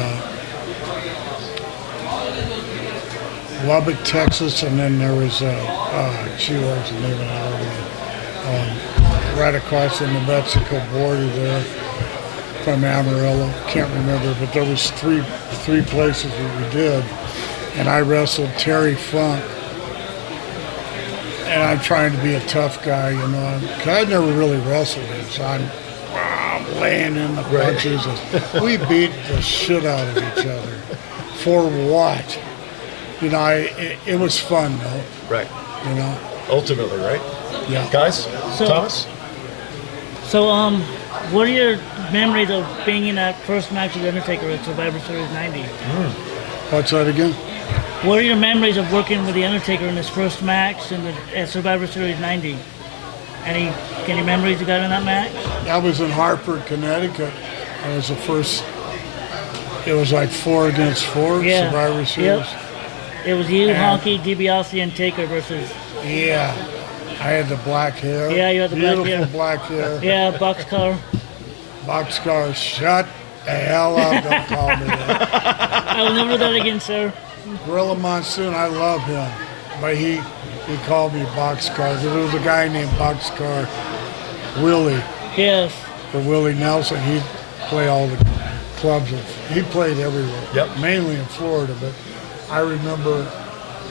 Lubbock, Texas, and then there was what was the name of it? Right across the New Mexico border there from Amarillo. Can't remember, but there was three places that we did, and I wrestled Terry Funk. And I'm trying to be a tough guy, you know, because I never really wrestled him, so I'm laying in the punches. And we beat the shit out of each other. For what? You know, it was fun, though. Right. You know? Ultimately, right? Yeah. Guys? Thomas? So, what are your memories of being in that first match with The Undertaker at Survivor Series 90? What's that again? What are your memories of working with The Undertaker in his first match at Survivor Series 90? Any memories you got in that match? That was in Hartford, Connecticut. It was the first, it was like 4 against 4, Survivor Series. Yep. It was you, Honky, DiBiase, and Taker versus... Yeah. I had the black hair. Yeah, you had the black hair. Beautiful black hair. Yeah, boxcar. Boxcar, shut the hell up, don't call me that. I will never do that again, sir. Gorilla Monsoon, I love him, but he called me Boxcar. There was a guy named Boxcar Willie. Yes. For Willie Nelson, he'd play all the clubs. He played everywhere. Yep. Mainly in Florida, but I remember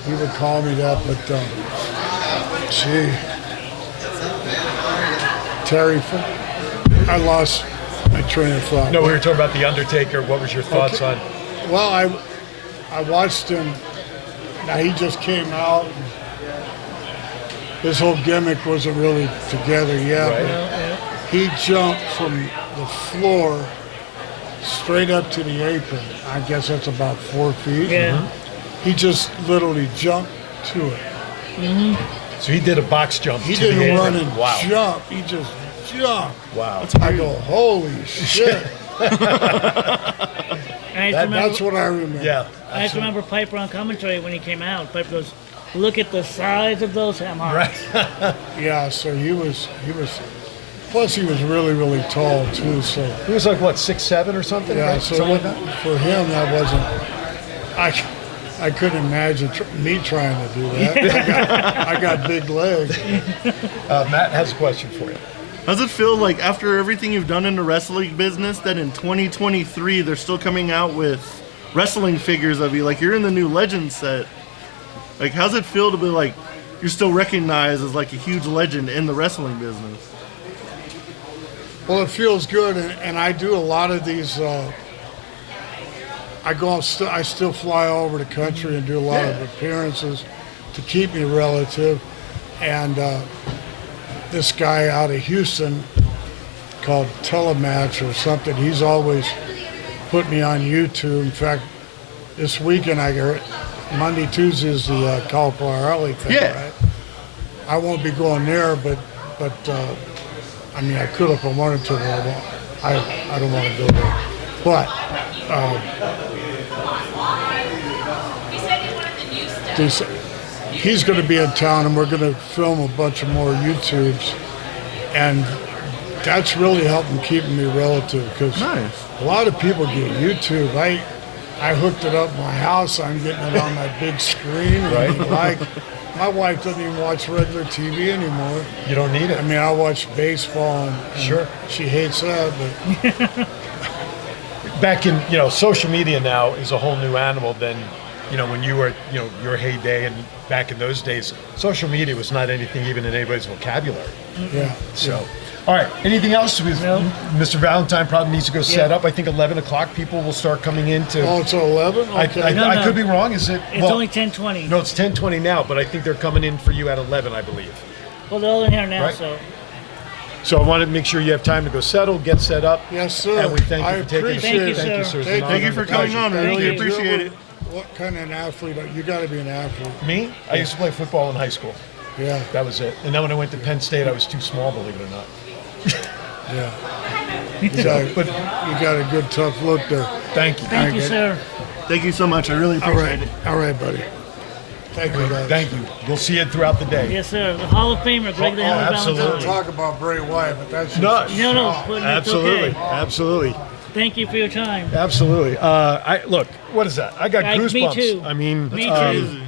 he would call me that. But Terry, I lost my train of thought. No, we were talking about The Undertaker. What was your thoughts on? Well, I watched him. Now he just came out. His whole gimmick wasn't really together yet. Right. He jumped from the floor straight up to the apron. I guess that's about 4 feet. Yeah. He just literally jumped to it. So he did a box jump. He to the didn't run apron. and Wow. jump. He just jumped. Wow. I go, holy shit. That's what I remember. Yeah. I just remember Piper on commentary when he came out. Piper goes, look at the size of those hammerhocks. Right. Yeah, so he was, plus he was really, really tall too, so. He was like, what, 6'7" or something? Yeah, right? so Something like that? for him, that wasn't, I couldn't imagine me trying to do that. I got big legs. Matt has a question for you. How does it feel like after everything you've done in the wrestling business that in 2023 they're still coming out with wrestling figures of you? Like you're in the new Legend set. Like how's it feel to be like you're still recognized as like a huge legend in the wrestling business? Well, it feels good, and I do a lot of these. I still fly all over the country and do a lot of appearances to keep me relative. And this guy out of Houston called Telematch or something, he's always put me on YouTube. In fact, this weekend Monday, Tuesday is the Cauliflower Alley thing, right? I won't be going there, but I mean, I could if I wanted to, but I don't want to go there. But he's going to be in town, and we're going to film a bunch of more YouTubes, and that's really helping keeping me relative, because a lot of people get YouTube. I hooked it up in my house. I'm getting it on my big screen. Right. My wife doesn't even watch regular TV anymore. You don't need it. I mean, I watch baseball, and Sure. she hates that, but Back in, social media now is a whole new animal than, when you were, your heyday, and back in those days, social media was not anything even in anybody's vocabulary. Yeah. So, all right. Anything else? Mr. Valentine probably needs to go set up. I think 11 o'clock people will start coming in to. Oh, it's 11? Okay. I could be wrong. Is it? It's only 10:20. No, it's 10:20 now, but I think they're coming in for you at 11, I believe. Well, they're all in here now, Right. so. So I wanted to make sure you have time to go settle, get set up. Yes, sir. And we thank you for taking appreciate the it. Thank you, sir. Thank you for coming on. I really Thank you. appreciate it. What kind of an athlete? You got to be an athlete. Me? I used to play football in high school. Yeah. That was it. And then when I went to Penn State, I was too small, believe it or not. Yeah. You got a good, tough look there. Thank you. Thank you, sir. Thank you so much. I really appreciate it. All right, buddy. Thank you, guys. Thank you. We'll see you throughout the day. Yes, sir. The Hall of Famer, Greg the Hammer absolutely. We'll Valentine. talk about Bray Wyatt, but that's No, just but it's Absolutely. okay. Absolutely. Thank you for your time. Absolutely. Look, what is that? I got goosebumps. Me too. I mean, Me too.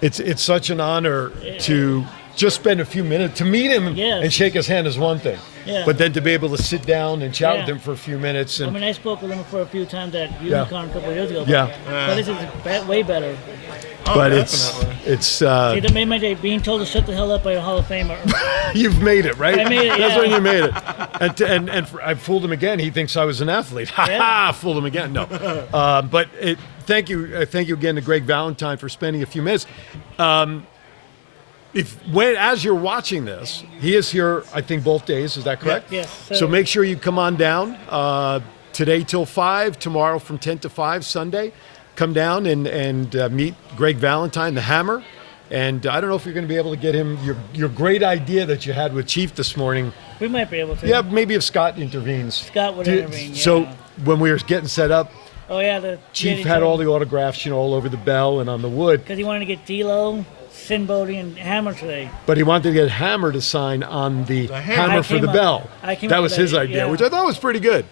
it's such an honor to just spend a few minutes to meet him and shake his hand is one thing. Yeah. But then to be able to sit down and chat Yeah. with him for a few minutes I and mean, I spoke with him for a few times at Unicorn a couple of years ago. Yeah. But this is way better. but it's See, that made my day being told to shut the hell up by a Hall of Famer. you've made it, right? I made it, That's yeah. when you made it. And I fooled him again. He thinks I was an athlete. Ha ha! Fooled him again. No. But thank you again to Greg Valentine for spending a few minutes. As you're watching this, he is here, I think, both days. Is that correct? Yes. So make sure you come on down today till 5, tomorrow from 10 to 5, Sunday. Come down and meet Greg Valentine, the Hammer. And I don't know if you're going to be able to get him your great idea that you had with Chief this morning. We might be able to. Yeah, maybe if Scott intervenes. Scott would intervene, So yeah. when we were getting set up, Oh, yeah. The Chief had all the autographs, all over the bell and on the wood. Because he wanted to get D-Lo, Sin Bodie, and Hammer today. But he wanted to get Hammer to sign on the hammer for the bell. That was his idea, which I thought was pretty good.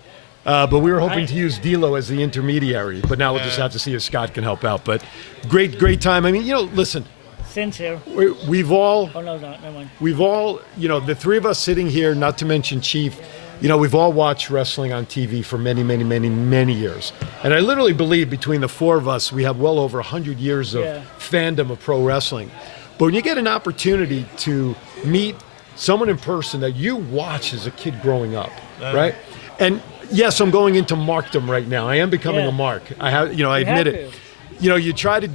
But we were hoping to use D'Lo as the intermediary. But now we'll just have to see if Scott can help out. But great time. I mean, listen. Sin's here. We've all. Oh, no, never mind. We've all, the three of us sitting here, not to mention Chief, we've all watched wrestling on TV for many, many, many, many years. And I literally believe between the four of us, we have well over 100 years of fandom of pro wrestling. But when you get an opportunity to meet someone in person that you watch as a kid growing up, right? And yes, I'm going into markdom right now. I am becoming a mark. I admit it. You try to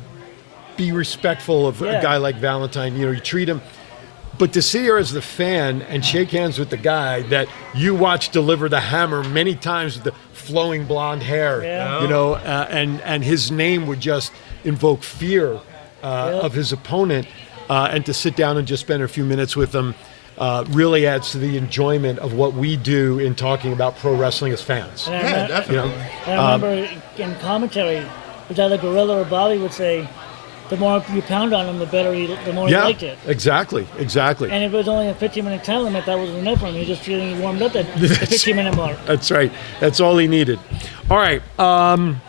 be respectful of a guy like Valentine. You treat him. But to sit here as the fan and shake hands with the guy that you watch deliver the hammer many times with the flowing blonde hair, and his name would just invoke fear of his opponent, and to sit down and just spend a few minutes with them really adds to the enjoyment of what we do in talking about pro wrestling as fans. Definitely. I remember in commentary, it was either Gorilla or Bobby would say, the more you pound on him, the more he liked it. Exactly. And if it was only a 15-minute time limit, that was enough for him. He just feeling warmed up at the 15-minute mark. That's right. That's all he needed. All right. I'm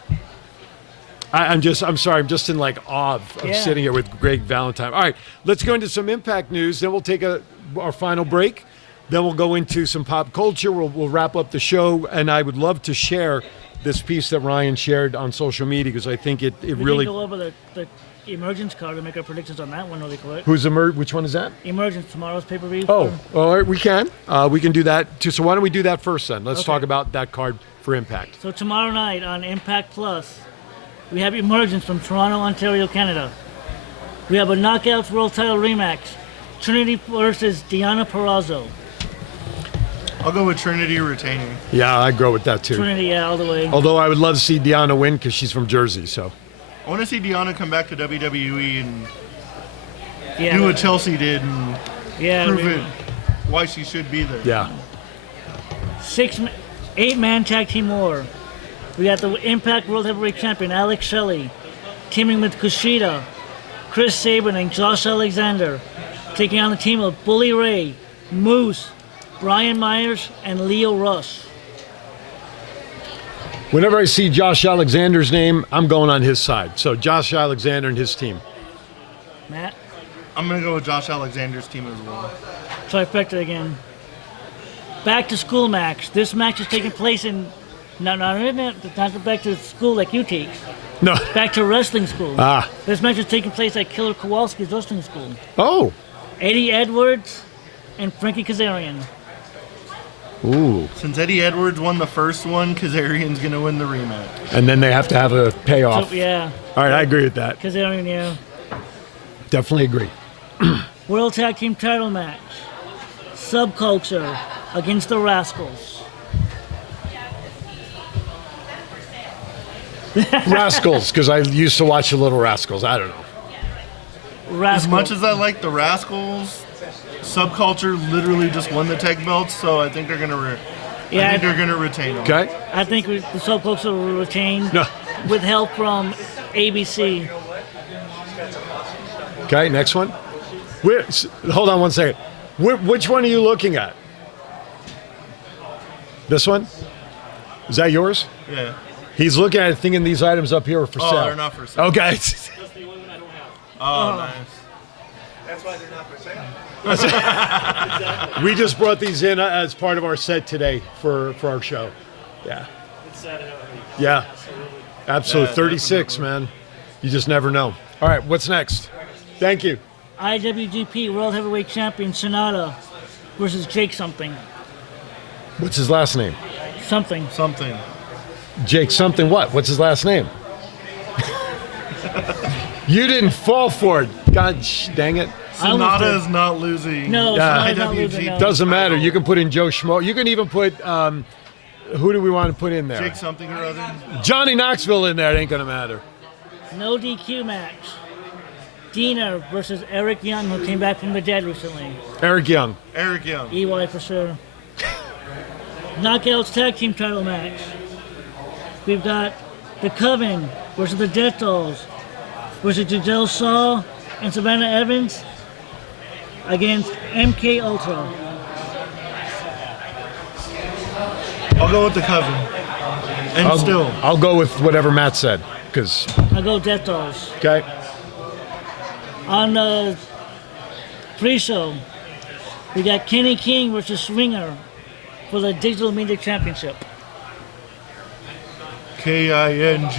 sorry. I'm just in awe of sitting here with Greg Valentine. All right. Let's go into some Impact news. Then we'll take our final break. Then we'll go into some pop culture. We'll wrap up the show. And I would love to share this piece that Ryan shared on social media because I think it really. We can go over the Emergence card and make our predictions on that one really quick. Which one is that? Emergence, tomorrow's pay-per-view. Oh, all right, we can. We can do that too. So why don't we do that first then? Let's talk about that card for Impact. So tomorrow night on Impact Plus, we have Emergence from Toronto, Ontario, Canada. We have a Knockouts World Title rematch, Trinity versus Deonna Purrazzo. I'll go with Trinity retaining. Yeah, I'd go with that too. Trinity, all the way. Although I would love to see Deonna win because she's from Jersey, so. I want to see Deanna come back to WWE and Yeah, do what Chelsea did and prove really. it why she should be there. Yeah. 8-man tag team war. We got the Impact World Heavyweight Champion Alex Shelley teaming with Kushida, Chris Sabin, and Josh Alexander, taking on the team of Bully Ray, Moose, Brian Myers, and Leo Rush. Whenever I see Josh Alexander's name, I'm going on his side. So Josh Alexander and his team. Matt? I'm going to go with Josh Alexander's team as well. Trifecta again. Back to school match. This match is taking place in, not back to school like you teach. No. Back to wrestling school. Ah. This match is taking place at Killer Kowalski's wrestling school. Oh. Eddie Edwards and Frankie Kazarian. Ooh. Since Eddie Edwards won the first one, Kazarian's going to win the rematch. And then they have to have a payoff. So, yeah. All right, I agree with that. Kazarian, yeah. Definitely agree. World Tag Team title match. Subculture against the Rascals. Rascals, because I used to watch the Little Rascals. I don't know. As much as I like the Rascals, Subculture literally just won the tag belts, so I think they're going to retain them. Okay. I think the Subculture will retain No. with help from ABC. Okay, next one. Hold on one second. Which one are you looking at? This one? Is that yours? Yeah. He's looking at it thinking these items up here are for sale. Oh, they're not for sale. Okay. Oh, nice. That's why they're not for sale. We just brought these in as part of our set today for our show. Yeah. It's sad how Yeah. Absolutely. 36, man. You just never know. All right, what's next? Thank you. IWGP World Heavyweight Champion Sonata versus Jake something. What's his last name? Something. Jake something what? What's his last name? You didn't fall for it. God dang it. Sonata is not losing. No, Sonata's not losing. No. Doesn't matter. You can put in Joe Schmo. You can even put, who do we want to put in there? Jake something or other. Johnny Knoxville in there. It ain't going to matter. No DQ match. Dina versus Eric Young, who came back from the dead recently. Eric Young. EY for sure. Knockouts tag team title match. We've got the Coven versus the Death Dolls versus Giselle Shaw and Savannah Evans against MK Ultra. I'll go with the Coven. And I'll go with whatever Matt said, because. I'll go Death Dolls. Okay. On the pre-show, we got Kenny King versus Swinger for the Digital Media Championship. King. Yeah,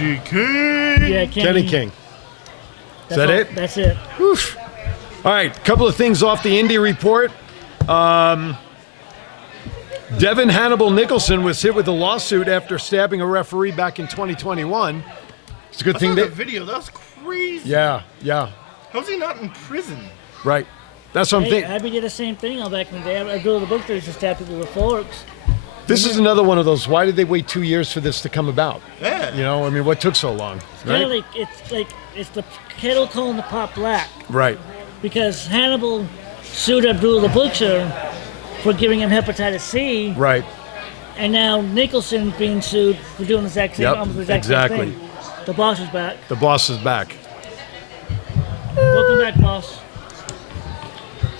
Kenny King. Is that it? That's it. Oof. All right, a couple of things off the indie report. Devin Hannibal Nicholson was hit with a lawsuit after stabbing a referee back in 2021. It's a good thing that video. That's crazy. Yeah. How's he not in prison? Right. That's what I'm thinking. Abby did the same thing all back in the day. I drew the book that used to stab people with forks. This is another one of those. Why did they wait 2 years for this to come about? Yeah. You know, I mean, what took so long? Right. It's the kettle calling the pot black. Right. Because Hannibal sued Abdullah the Butcher for giving him hepatitis C. Right. And now Nicholson's being sued for doing the exact same, almost the exact same thing. The boss is back. The boss is back. Welcome back, boss.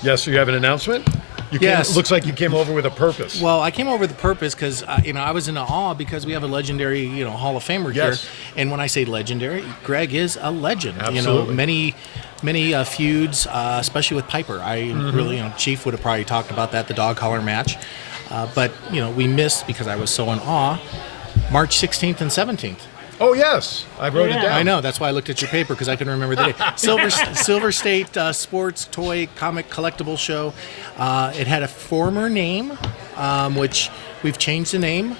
Yes, so you have an announcement? Yes. Looks like you came over with a purpose. Well, I came over with a purpose because I was in awe because we have a legendary Hall of Famer here, and when I say legendary, Greg is a legend. Absolutely. Many feuds, especially with Piper. Really, Chief would have probably talked about that, the dog collar match, but we missed because I was so in awe. March 16th and 17th. Oh, yes. I wrote it down. I know. That's why I looked at your paper, because I couldn't remember the day. Silver State Sports Toy Comic Collectible Show. It had a former name, which We've changed the name.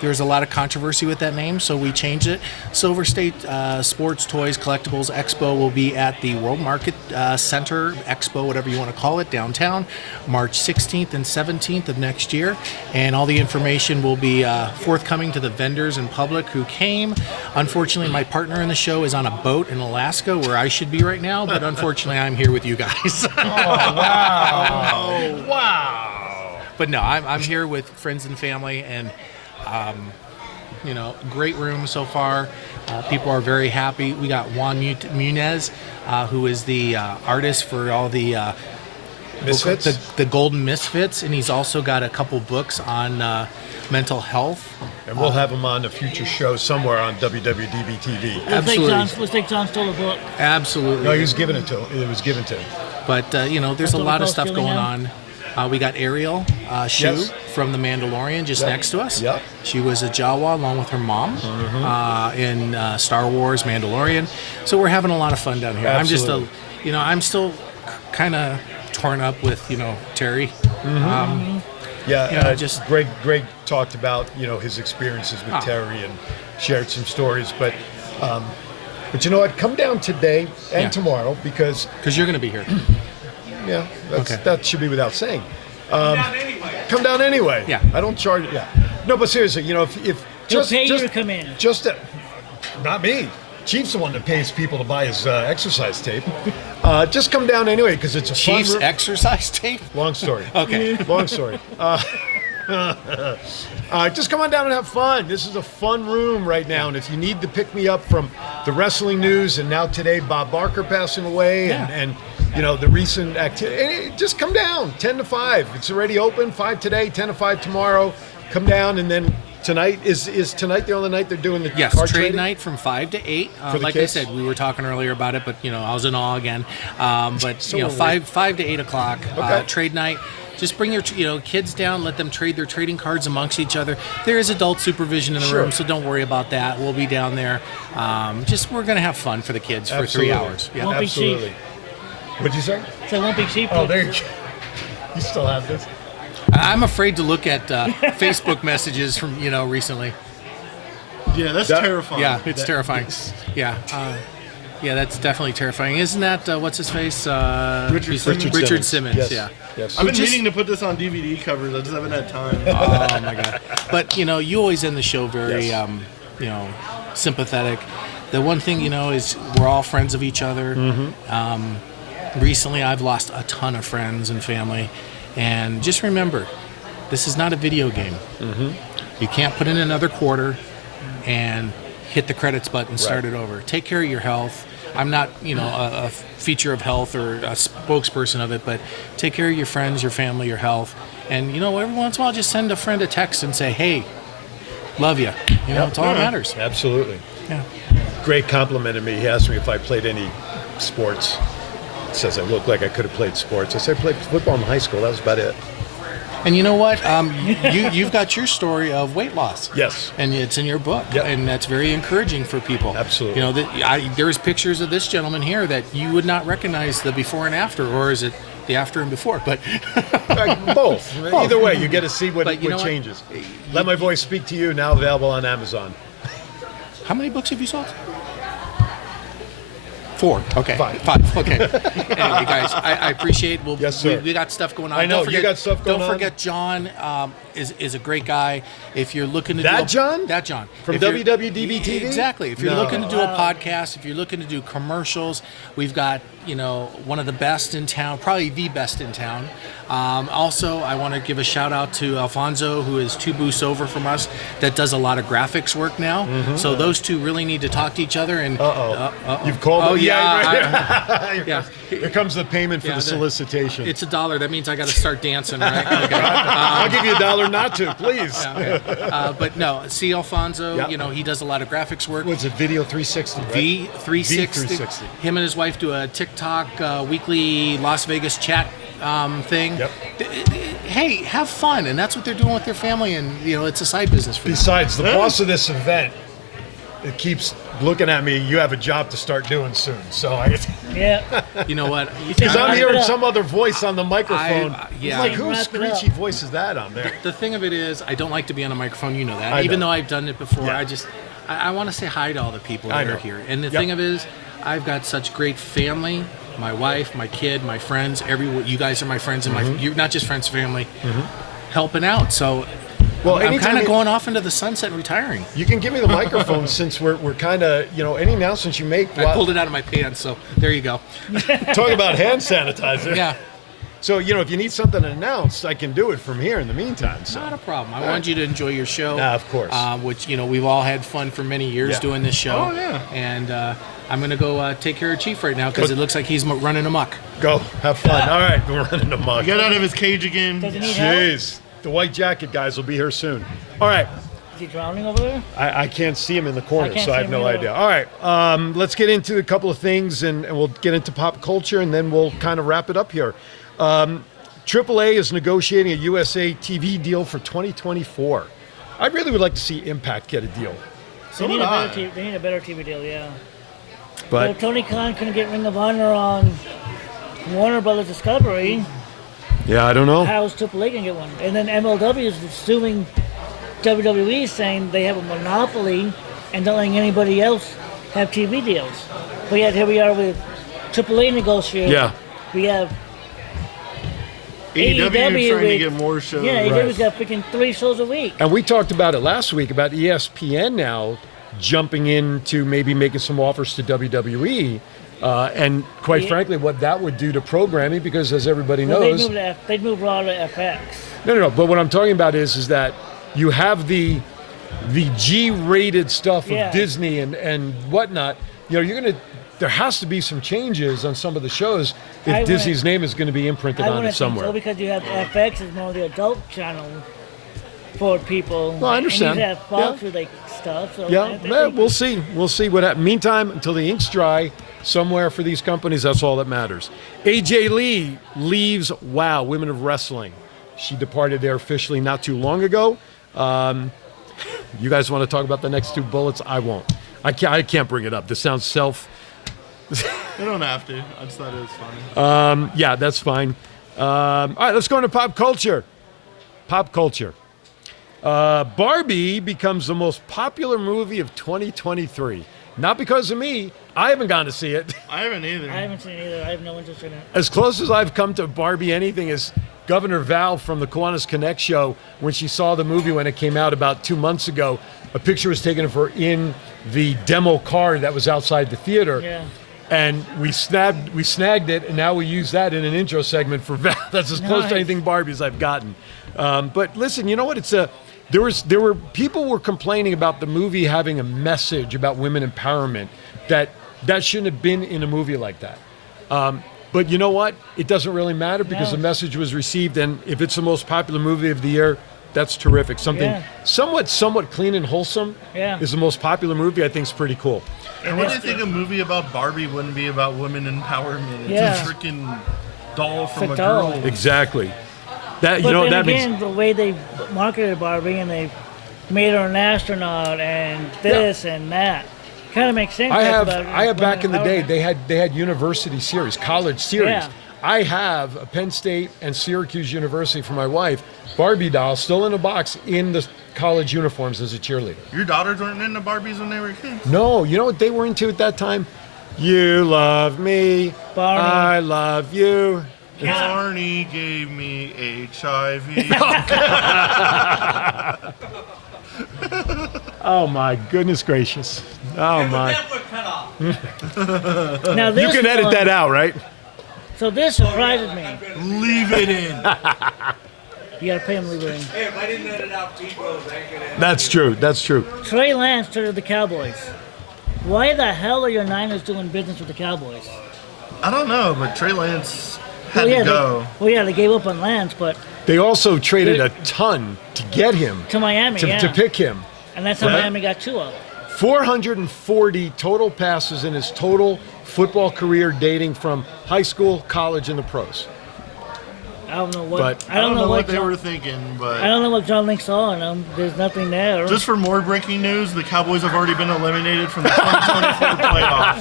There's a lot of controversy with that name, so we changed it. Silver State Sports, Toys, Collectibles Expo will be at the World Market Center Expo, whatever you want to call it, downtown, March 16th and 17th of next year. And all the information will be forthcoming to the vendors and public who came. Unfortunately, my partner in the show is on a boat in Alaska, where I should be right now, but unfortunately, I'm here with you guys. Oh, wow. Oh, wow. But no, I'm here with friends and family, and great room so far. People are very happy. We got Juan Munez, who is the artist for all the Misfits? the Golden Misfits, and he's also got a couple books on mental health. And we'll have him on a future show somewhere on WWDBTV. Absolutely. Let's take John stole a book. Absolutely. No, he was given it to him. It was given to him. But there's a lot of stuff going on. We got Ariel Shu from The Mandalorian just next to us. Yep. She was a Jawa along with her mom in Star Wars Mandalorian. So we're having a lot of fun down here. Absolutely. I'm still kind of torn up with Terry. Greg talked about his experiences with Terry and shared some stories, but you know what? Come down today and tomorrow because you're going to be here. Yeah, that should be without saying. Come down anyway. Yeah, I don't charge. Yeah, no, but seriously, if He'll pay you to come in. Not me. Chief's the one that pays people to buy his exercise tape. Just come down anyway because it's a Chief's fun exercise tape. Long story. Okay, long story. Just come on down and have fun. This is a fun room right now, and if you need to pick me up from the wrestling news, and now today Bob Barker passing away, and the recent activity, just come down 10 to 5. It's already open. 5 today, 10 to 5 tomorrow. Come down, and then tonight is tonight the only night they're doing the card trade trading? night from 5 to 8. Like kids? I said, we were talking earlier about it, but I was in awe again. But So 5 to 8 o'clock Okay. trade night. Just bring your kids down, let them trade their trading cards amongst each other. There is adult supervision in the room, so don't worry about that. We'll be down there. We're going to have fun for the kids for 3 hours. Won't be cheap. What'd you say? So it won't be cheap. Oh, there you go. You still have this? I'm afraid to look at Facebook messages from recently. Yeah, that's terrifying. Yeah, it's terrifying. Yeah. That's definitely terrifying. Isn't that what's his face? Richard Simmons. Yes. Yeah. Yes. I've been meaning to put this on DVD covers. I just haven't had time. Oh my god! But you always end the show very sympathetic. The one thing is we're all friends of each other. Recently, I've lost a ton of friends and family, and just remember, this is not a video game. You can't put in another quarter and hit the credits button and start it over. Take care of your health. I'm not, a feature of health or a spokesperson of it, but take care of your friends, your family, your health. And, every once in a while, just send a friend a text and say, hey, love you. It's all that matters. Absolutely. Yeah. Greg complimented me. He asked me if I played any sports. He says I look like I could have played sports. I said I played football in high school. That was about it. And you know what? You've got your story of weight loss. Yes. And it's in your book. Yep. And that's very encouraging for people. Absolutely. There's pictures of this gentleman here that you would not recognize the before and after, or is it the after and before? But both. Either way, you get to see what But you know what? changes. Let My Voice Speak to You, now available on Amazon. How many books have you sold? 4. Okay. 5. Okay. Anyway, guys, I appreciate. Yes, sir. We got stuff going on. I know, you got stuff going on. Don't forget, John is a great guy. If you're looking to That John from If you're- WWDBTV? Exactly. If you're looking to do a podcast, if you're looking to do commercials, we've got one of the best in town, probably the best in town. Also, I want to give a shout out to Alfonso, who is 2 booths over from us, that does a lot of graphics work now. So those two really need to talk to each other. And You've called Oh him? yeah. Yeah. Here comes the payment for the solicitation. It's $1. That means I got to start dancing, right? Okay. I'll give you $1 not to, please. But no, see Alfonso. He does a lot of graphics work. What's it? Video 360. Right? V360. Him and his wife do a TikTok weekly Las Vegas chat thing. Yep. Hey, have fun, and that's what they're doing with their family, and it's a side business for them. Besides, the boss of this event it keeps looking at me. You have a job to start doing soon. So yeah. You know what? Because I'm hearing some other voice on the microphone. Yeah. It's like, whose screechy voice is that on there? The thing of it is, I don't like to be on a microphone. You know that. I Even know. though I've done it before, Yeah. I want to say hi to all the people I that are know. here. And the Yep. thing of it is, I've got such great family. My wife, my kid, my friends. You guys are my friends, and you're not just friends, family. Helping out. So. Well, I'm anytime kind of you- going off into the sunset and retiring. You can give me the microphone since we're kind of, any announcements you make. I pulled it out of my pants, so there you go. Talk about hand sanitizer. Yeah. So, if you need something announced, I can do it from here in the meantime. So. Not a problem. I want you to enjoy your show. Of course. Which, we've all had fun for many years Yeah. doing this show. Oh, yeah. And I'm going to go take care of Chief right now because it looks like he's running amok. Go. Have fun. All right. We're running amok. Get out of his cage again. Does he need help? Jeez. The white jacket guys will be here soon. All right. Is he drowning over there? I can't see him in the I corner, can't so I see have him no either. idea. All right. Let's get into a couple of things, and we'll get into pop culture, and then we'll kind of wrap it up here. AAA is negotiating a USA TV deal for 2024. I really would like to see Impact get a deal. They need a better TV deal, yeah. But Well, Tony Khan couldn't get Ring of Honor on Warner Brothers Discovery. yeah, I don't know. How's AAA gonna get one? And then MLW is suing WWE, saying they have a monopoly and don't letting anybody else have TV deals. But yet here we are with AAA negotiating. Yeah. We have AEW trying to with- get more shows. Yeah, AEW's got freaking 3 shows a week. And we talked about it last week about ESPN now jumping into maybe making some offers to WWE. And quite frankly, what that would do to programming, because as everybody Well, knows, they'd move Raw to FX. No. But what I'm talking about is that you have the G-rated stuff of Yeah. Disney and whatnot. There has to be some changes on some of the shows if I Disney's name is going to be imprinted I on wouldn't it somewhere. think so because you have FX is more the adult channel for people. Well, I understand. And you have Fox with stuff. So Yeah, I think we'll see. We'll see what happens. Meantime, until the ink's dry, somewhere for these companies, that's all that matters. AJ Lee leaves WOW, Women of Wrestling. She departed there officially not too long ago. You guys want to talk about the next 2 bullets? I won't. I can't bring it up. This sounds You don't have to. I just thought it was funny. Yeah, that's fine. All right, let's go into pop culture. Pop culture. Barbie becomes the most popular movie of 2023. Not because of me. I haven't gone to see it. I haven't either. I haven't seen it either. I have no interest in it. As close as I've come to Barbie anything is Governor Val from the Kiwanis Connect show, when she saw the movie when it came out about 2 months ago, a picture was taken of her in the demo car that was outside the theater. Yeah. And we snagged it, and now we use that in an intro segment for Val. That's as close to Nice. anything Barbie as I've gotten. But listen, you know what? There were people were complaining about the movie having a message about women empowerment that shouldn't have been in a movie like that. But you know what? It doesn't really matter because No. the message was received, and if it's the most popular movie of the year, that's terrific. Something Yeah. somewhat clean and wholesome Yeah. is the most popular movie. I think is pretty cool. And what do you think a movie about Barbie wouldn't be about women empowerment? It's Yeah. a freaking doll from It's a a doll. girl. Exactly. That But then that again, means the way they marketed Barbie and they made her an astronaut and this and that kind of makes sense. I That's have about back in the women day empowerment. they had university series, college series. Yeah. I have a Penn State and Syracuse University for my wife, Barbie doll still in a box in the college uniforms as a cheerleader. Your daughters weren't into Barbies when they were kids? No, you know what they were into at that time? You love me, Barney. I love you. Barney gave me HIV. Oh my goodness gracious. Oh my. Now You this can edit one- that out, right? So this surprises me. Leave it in. You gotta pay him to leave it in. Hey, if I didn't edit out T-Bros, I ain't gonna. That's true. That's true. Trey Lance traded the Cowboys. Why the hell are your Niners doing business with the Cowboys? I don't know, but Trey Lance had to go. They gave up on Lance, but They also traded a ton to get him. to Miami, to pick him. And that's how Right. Miami got Tua. 440 total passes in his total football career dating from high school, college, and the pros. I don't know what. But I don't know what they were thinking, but I don't know what John Link saw in him. There's nothing there. Just for more breaking news, the Cowboys have already been eliminated from the 2024 playoffs.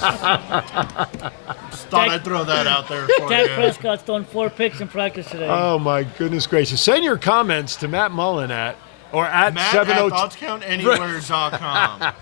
Just thought I'd throw that out there for Dak you. Prescott's thrown 4 picks in practice today. Oh my goodness gracious! Send your comments to Matt Mullen at Matt at 702. thoughtcountanywhere.com.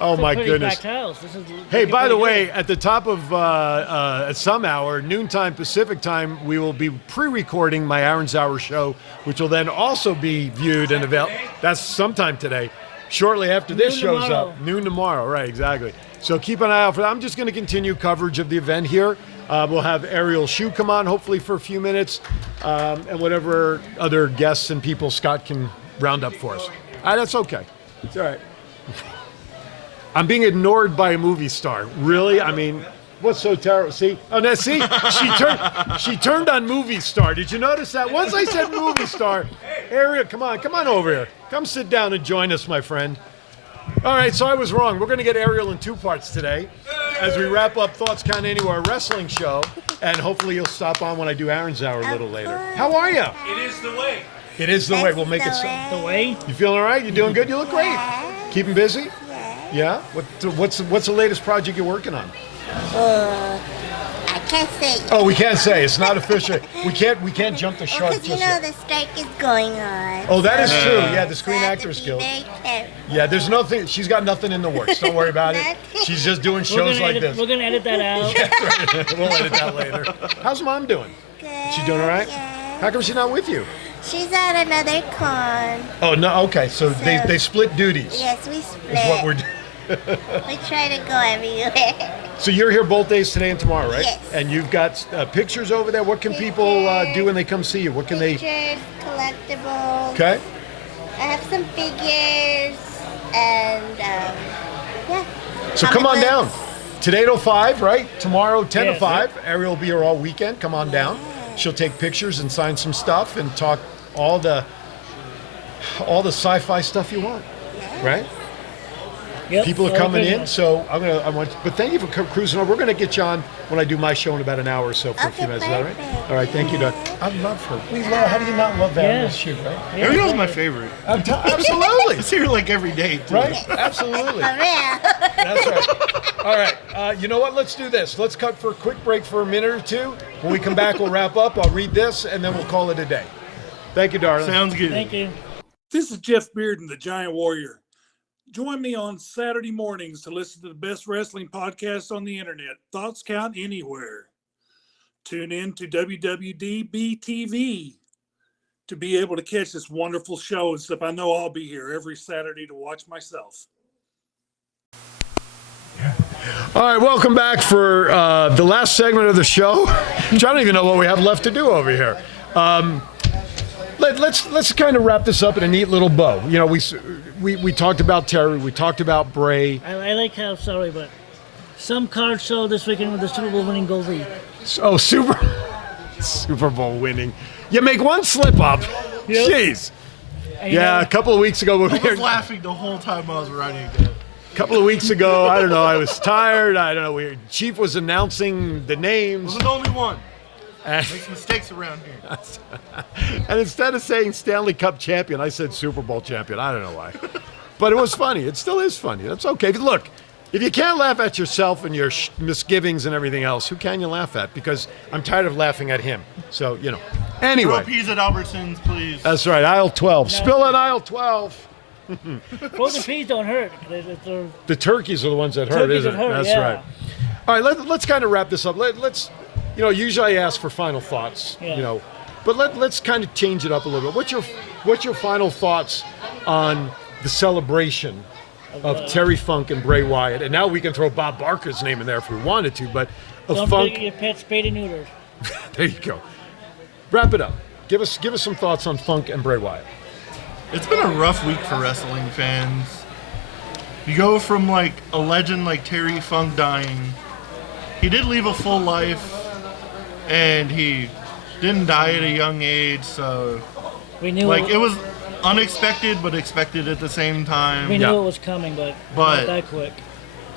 Oh my Pretty goodness! packed house. This is Hey, looking by the pretty way, good. at the top of at some hour, noontime Pacific time, we will be pre-recording my Aaron's Hour show, which will then also be viewed and available. That's sometime today, shortly after this Noon shows tomorrow. up. Noon tomorrow, right? Exactly. So keep an eye out for that. I'm just going to continue coverage of the event here. We'll have Ariel Shue come on, hopefully for a few minutes, and whatever other guests and people Scott can round up for us. That's okay. It's all right. I'm being ignored by a movie star. Really? I mean, what's so terrible? See? Oh, no, see? She turned on movie star. Did you notice that? Once I said movie star, Ariel, come on over here. Come sit down and join us, my friend. All right, so I was wrong. We're going to get Ariel in 2 parts today as we wrap up Thoughts Count Anywhere wrestling show, and hopefully you'll stop on when I do Aaron's Hour a little later. How are you? It is the way. It is the way. We'll make it so. The way? You feeling all right? You doing good? You look great. Keeping busy? Yeah. What's the latest project you're working on? I can't say. Oh, we can't say. It's not official. We can't jump the shark Because just you know yet. the strike is going on. Oh, that is so true. Yeah, the I Screen have to Actors be Guild. very careful. Yeah, there's nothing. She's got nothing in the works. Don't worry about it. She's just doing shows like this. We're going to edit that out. We'll edit that later. How's Mom doing? Good. She doing all right? Yeah. How come she's not with you? She's at another con. Oh no. Okay, so they split duties. Yes, we split. Is what we're doing. We try to go everywhere. So you're here both days today and tomorrow, right? Yes. And you've got pictures over there. What can people do when they come see you? What can Pictures, collectibles. Okay. I have some figures and yeah. So Comic come on books. down. Today till 5, right? Tomorrow 10 to Yes, 5. Ariel will be here all weekend. Come on down. She'll take pictures and sign some stuff and talk all the sci-fi stuff you want, right? Yep, People are all coming good. in, so but thank you for cruising over. We're gonna get you on when I do my show in about an hour or so for a few minutes. Is that all right? All right, thank you, Doug. I love her. How do you not love that? Yeah. Shoot, right? Ariel's my favorite. Absolutely. It's here like every day, too. Right? Absolutely. That's right. All right. You know what? Let's do this. Let's cut for a quick break for a minute or two. When we come back, we'll wrap up. I'll read this, and then we'll call it a day. Thank you, darling. Sounds good. Thank you. This is Jeff Bearden, the Giant Warrior. Join me on Saturday mornings to listen to the best wrestling podcast on the internet, Thoughts Count Anywhere. Tune in to WWDBTV to be able to catch this wonderful show and stuff. I know I'll be here every Saturday to watch myself. All right, welcome back for the last segment of the show. I don't even know what we have left to do over here. Let's kind of wrap this up in a neat little bow. You know, we talked about Terry, we talked about Bray. I like how, sorry, but some card show this weekend with the Super Bowl winning goalie. Oh, Super Bowl winning. You make one slip up. Yep. Jeez. And Yeah, a couple of weeks ago when we I were was laughing the whole time I was writing it. a couple of weeks ago, I don't know, I was tired. I don't know, Chief was announcing the names. Wasn't the only one. And, Makes mistakes around here. and instead of saying Stanley Cup champion, I said Super Bowl champion. I don't know why. But it was funny. It still is funny. That's okay. Look, if you can't laugh at yourself and your misgivings and everything else, who can you laugh at? Because I'm tired of laughing at him. So, you know. Anyway. Throw peas at Albertsons, please. That's right. Aisle 12. Spill at aisle 12. Frozen peas don't hurt. The turkeys are the ones that hurt, Turkeys isn't it? that hurt, That's yeah. right. All right, let's kind of wrap this up. Let's, you know, usually I ask for final thoughts, Yeah. you know, but let's kind of change it up a little bit. What's your final thoughts on the celebration of Terry Funk and Bray Wyatt? And now we can throw Bob Barker's name in there if we wanted to, but Don't Funk. get your pet spayed and neutered. There you go. Wrap it up. Give us some thoughts on Funk and Bray Wyatt. It's been a rough week for wrestling fans. You go from like a legend like Terry Funk dying. He did leave a full life, and he didn't die at a young age, so We knew like it was unexpected but expected at the same time. We knew it was coming, but not that quick.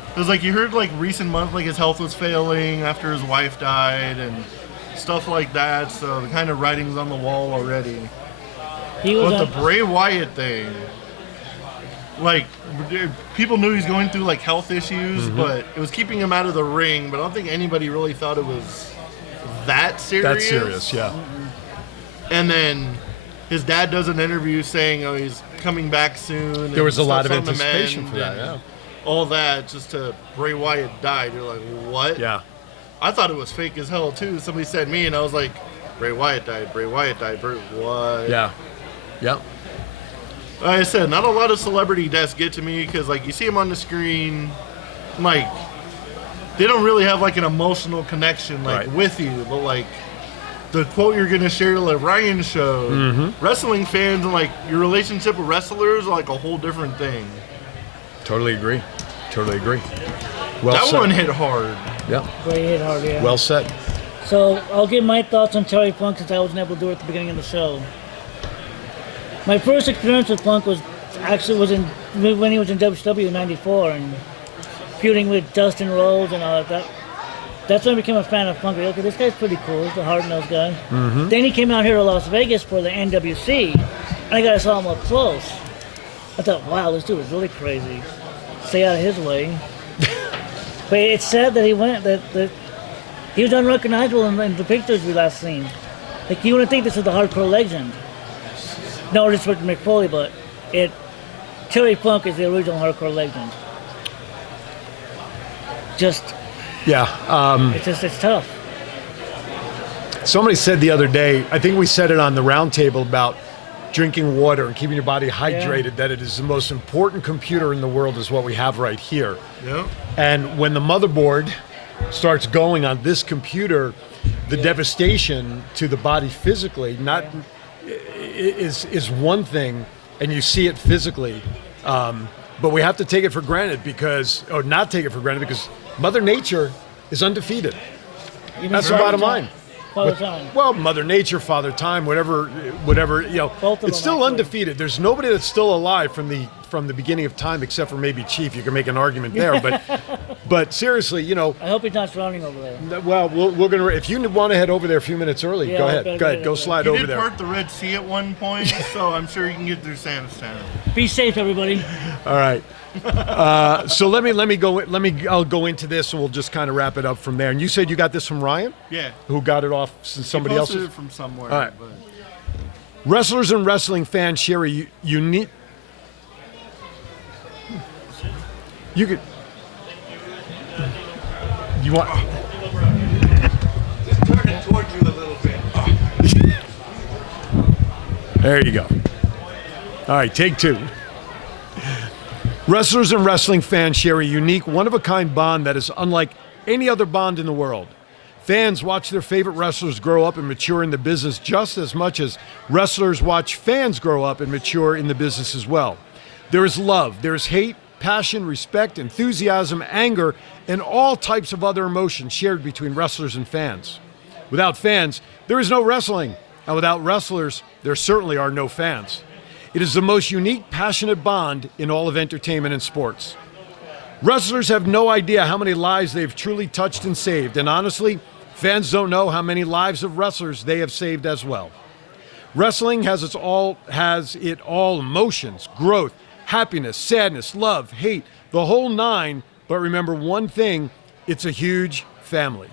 It was like you heard like recent months like his health was failing after his wife died, and stuff like that. So the kind of writing's on the wall already. was But the Bray Wyatt thing, like, people knew he was going through like health issues, but it was keeping him out of the ring. But I don't think anybody really thought it was that serious. That's serious, yeah. And then his dad does an interview saying, "Oh, he's coming back soon." There was a lot of stuff's on the anticipation mend for that, and yeah. All that just to Bray Wyatt died. You're like, what? Yeah. I thought it was fake as hell too. Somebody said me, and I was like, Bray Wyatt died. Bray Wyatt died. What? Yeah. Yeah. Like I said, not a lot of celebrity deaths get to me because, like, you see them on the screen, like, they don't really have like an emotional connection, like, with you. But like, the quote you're gonna share to the Ryan show, wrestling fans and like your relationship with wrestlers are like a whole different thing. Totally agree. Totally agree. Well that said. one hit hard. Yeah. Bray hit hard, yeah. Well said. So I'll give my thoughts on Terry Funk since I wasn't able to do it at the beginning of the show. My first experience with Funk was when he was in WCW in '94 and feuding with Dustin Rhodes and all that. That's when I became a fan of Funk. Okay, this guy's pretty cool. He's a hard-nosed guy. Then he came out here to Las Vegas for the NWC, and I got to saw him up close. I thought, wow, this dude is really crazy. Stay out of his way. But it's sad that he went, that he was unrecognizable in the pictures we last seen. Like, you wouldn't think this is the hardcore legend. No disrespect to Mick Foley, but Terry Funk is the original hardcore legend. Yeah. It's tough. Somebody said the other day, I think we said it on the round table about drinking water and keeping your body hydrated, that it is the most important computer in the world is what we have right here. Yeah. And when the motherboard starts going on this computer, the devastation to the body physically is one thing, and you see it physically. But we have to take it for granted or not take it for granted because Mother Nature is undefeated. That's the bottom line. Father Time. Well, Mother Nature, Father Time, whatever, it's still undefeated. There's nobody that's still alive from the beginning of time except for maybe Chief. You can make an argument there, but seriously, I hope he's not surrounding over there. Well, we're gonna. If you want to head over there a few minutes early, go ahead. Go slide over there. He did part the Red Sea at one point, so I'm sure you can get through Sandstown. Be safe, everybody. All right. So I'll go into this, and we'll just kind of wrap it up from there. And you said you got this from Ryan? Yeah. Who got it off somebody else? It from somewhere. All right. But... Wrestlers and wrestling fans share a unique. You could. You want? Just turn it towards you a little bit. There you go. All right, take two. Wrestlers and wrestling fans share a unique, one-of-a-kind bond that is unlike any other bond in the world. Fans watch their favorite wrestlers grow up and mature in the business just as much as wrestlers watch fans grow up and mature in the business as well. There is love, there is hate, passion, respect, enthusiasm, anger, and all types of other emotions shared between wrestlers and fans. Without fans, there is no wrestling, and without wrestlers, there certainly are no fans. It is the most unique, passionate bond in all of entertainment and sports. Wrestlers have no idea how many lives they've truly touched and saved, and honestly, fans don't know how many lives of wrestlers they have saved as well. Wrestling has it all emotions, growth, happiness, sadness, love, hate, the whole nine, but remember one thing, it's a huge family.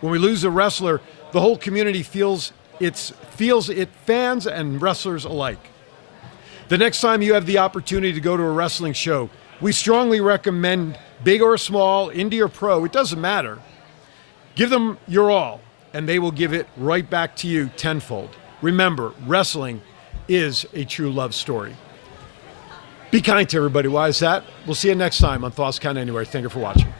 When we lose a wrestler, the whole community feels it, fans and wrestlers alike. The next time you have the opportunity to go to a wrestling show, we strongly recommend, big or small, indie or pro, it doesn't matter. Give them your all, and they will give it right back to you tenfold. Remember, wrestling is a true love story. Be kind to everybody. Why is that? We'll see you next time on Thoughts Count Anywhere. Thank you for watching.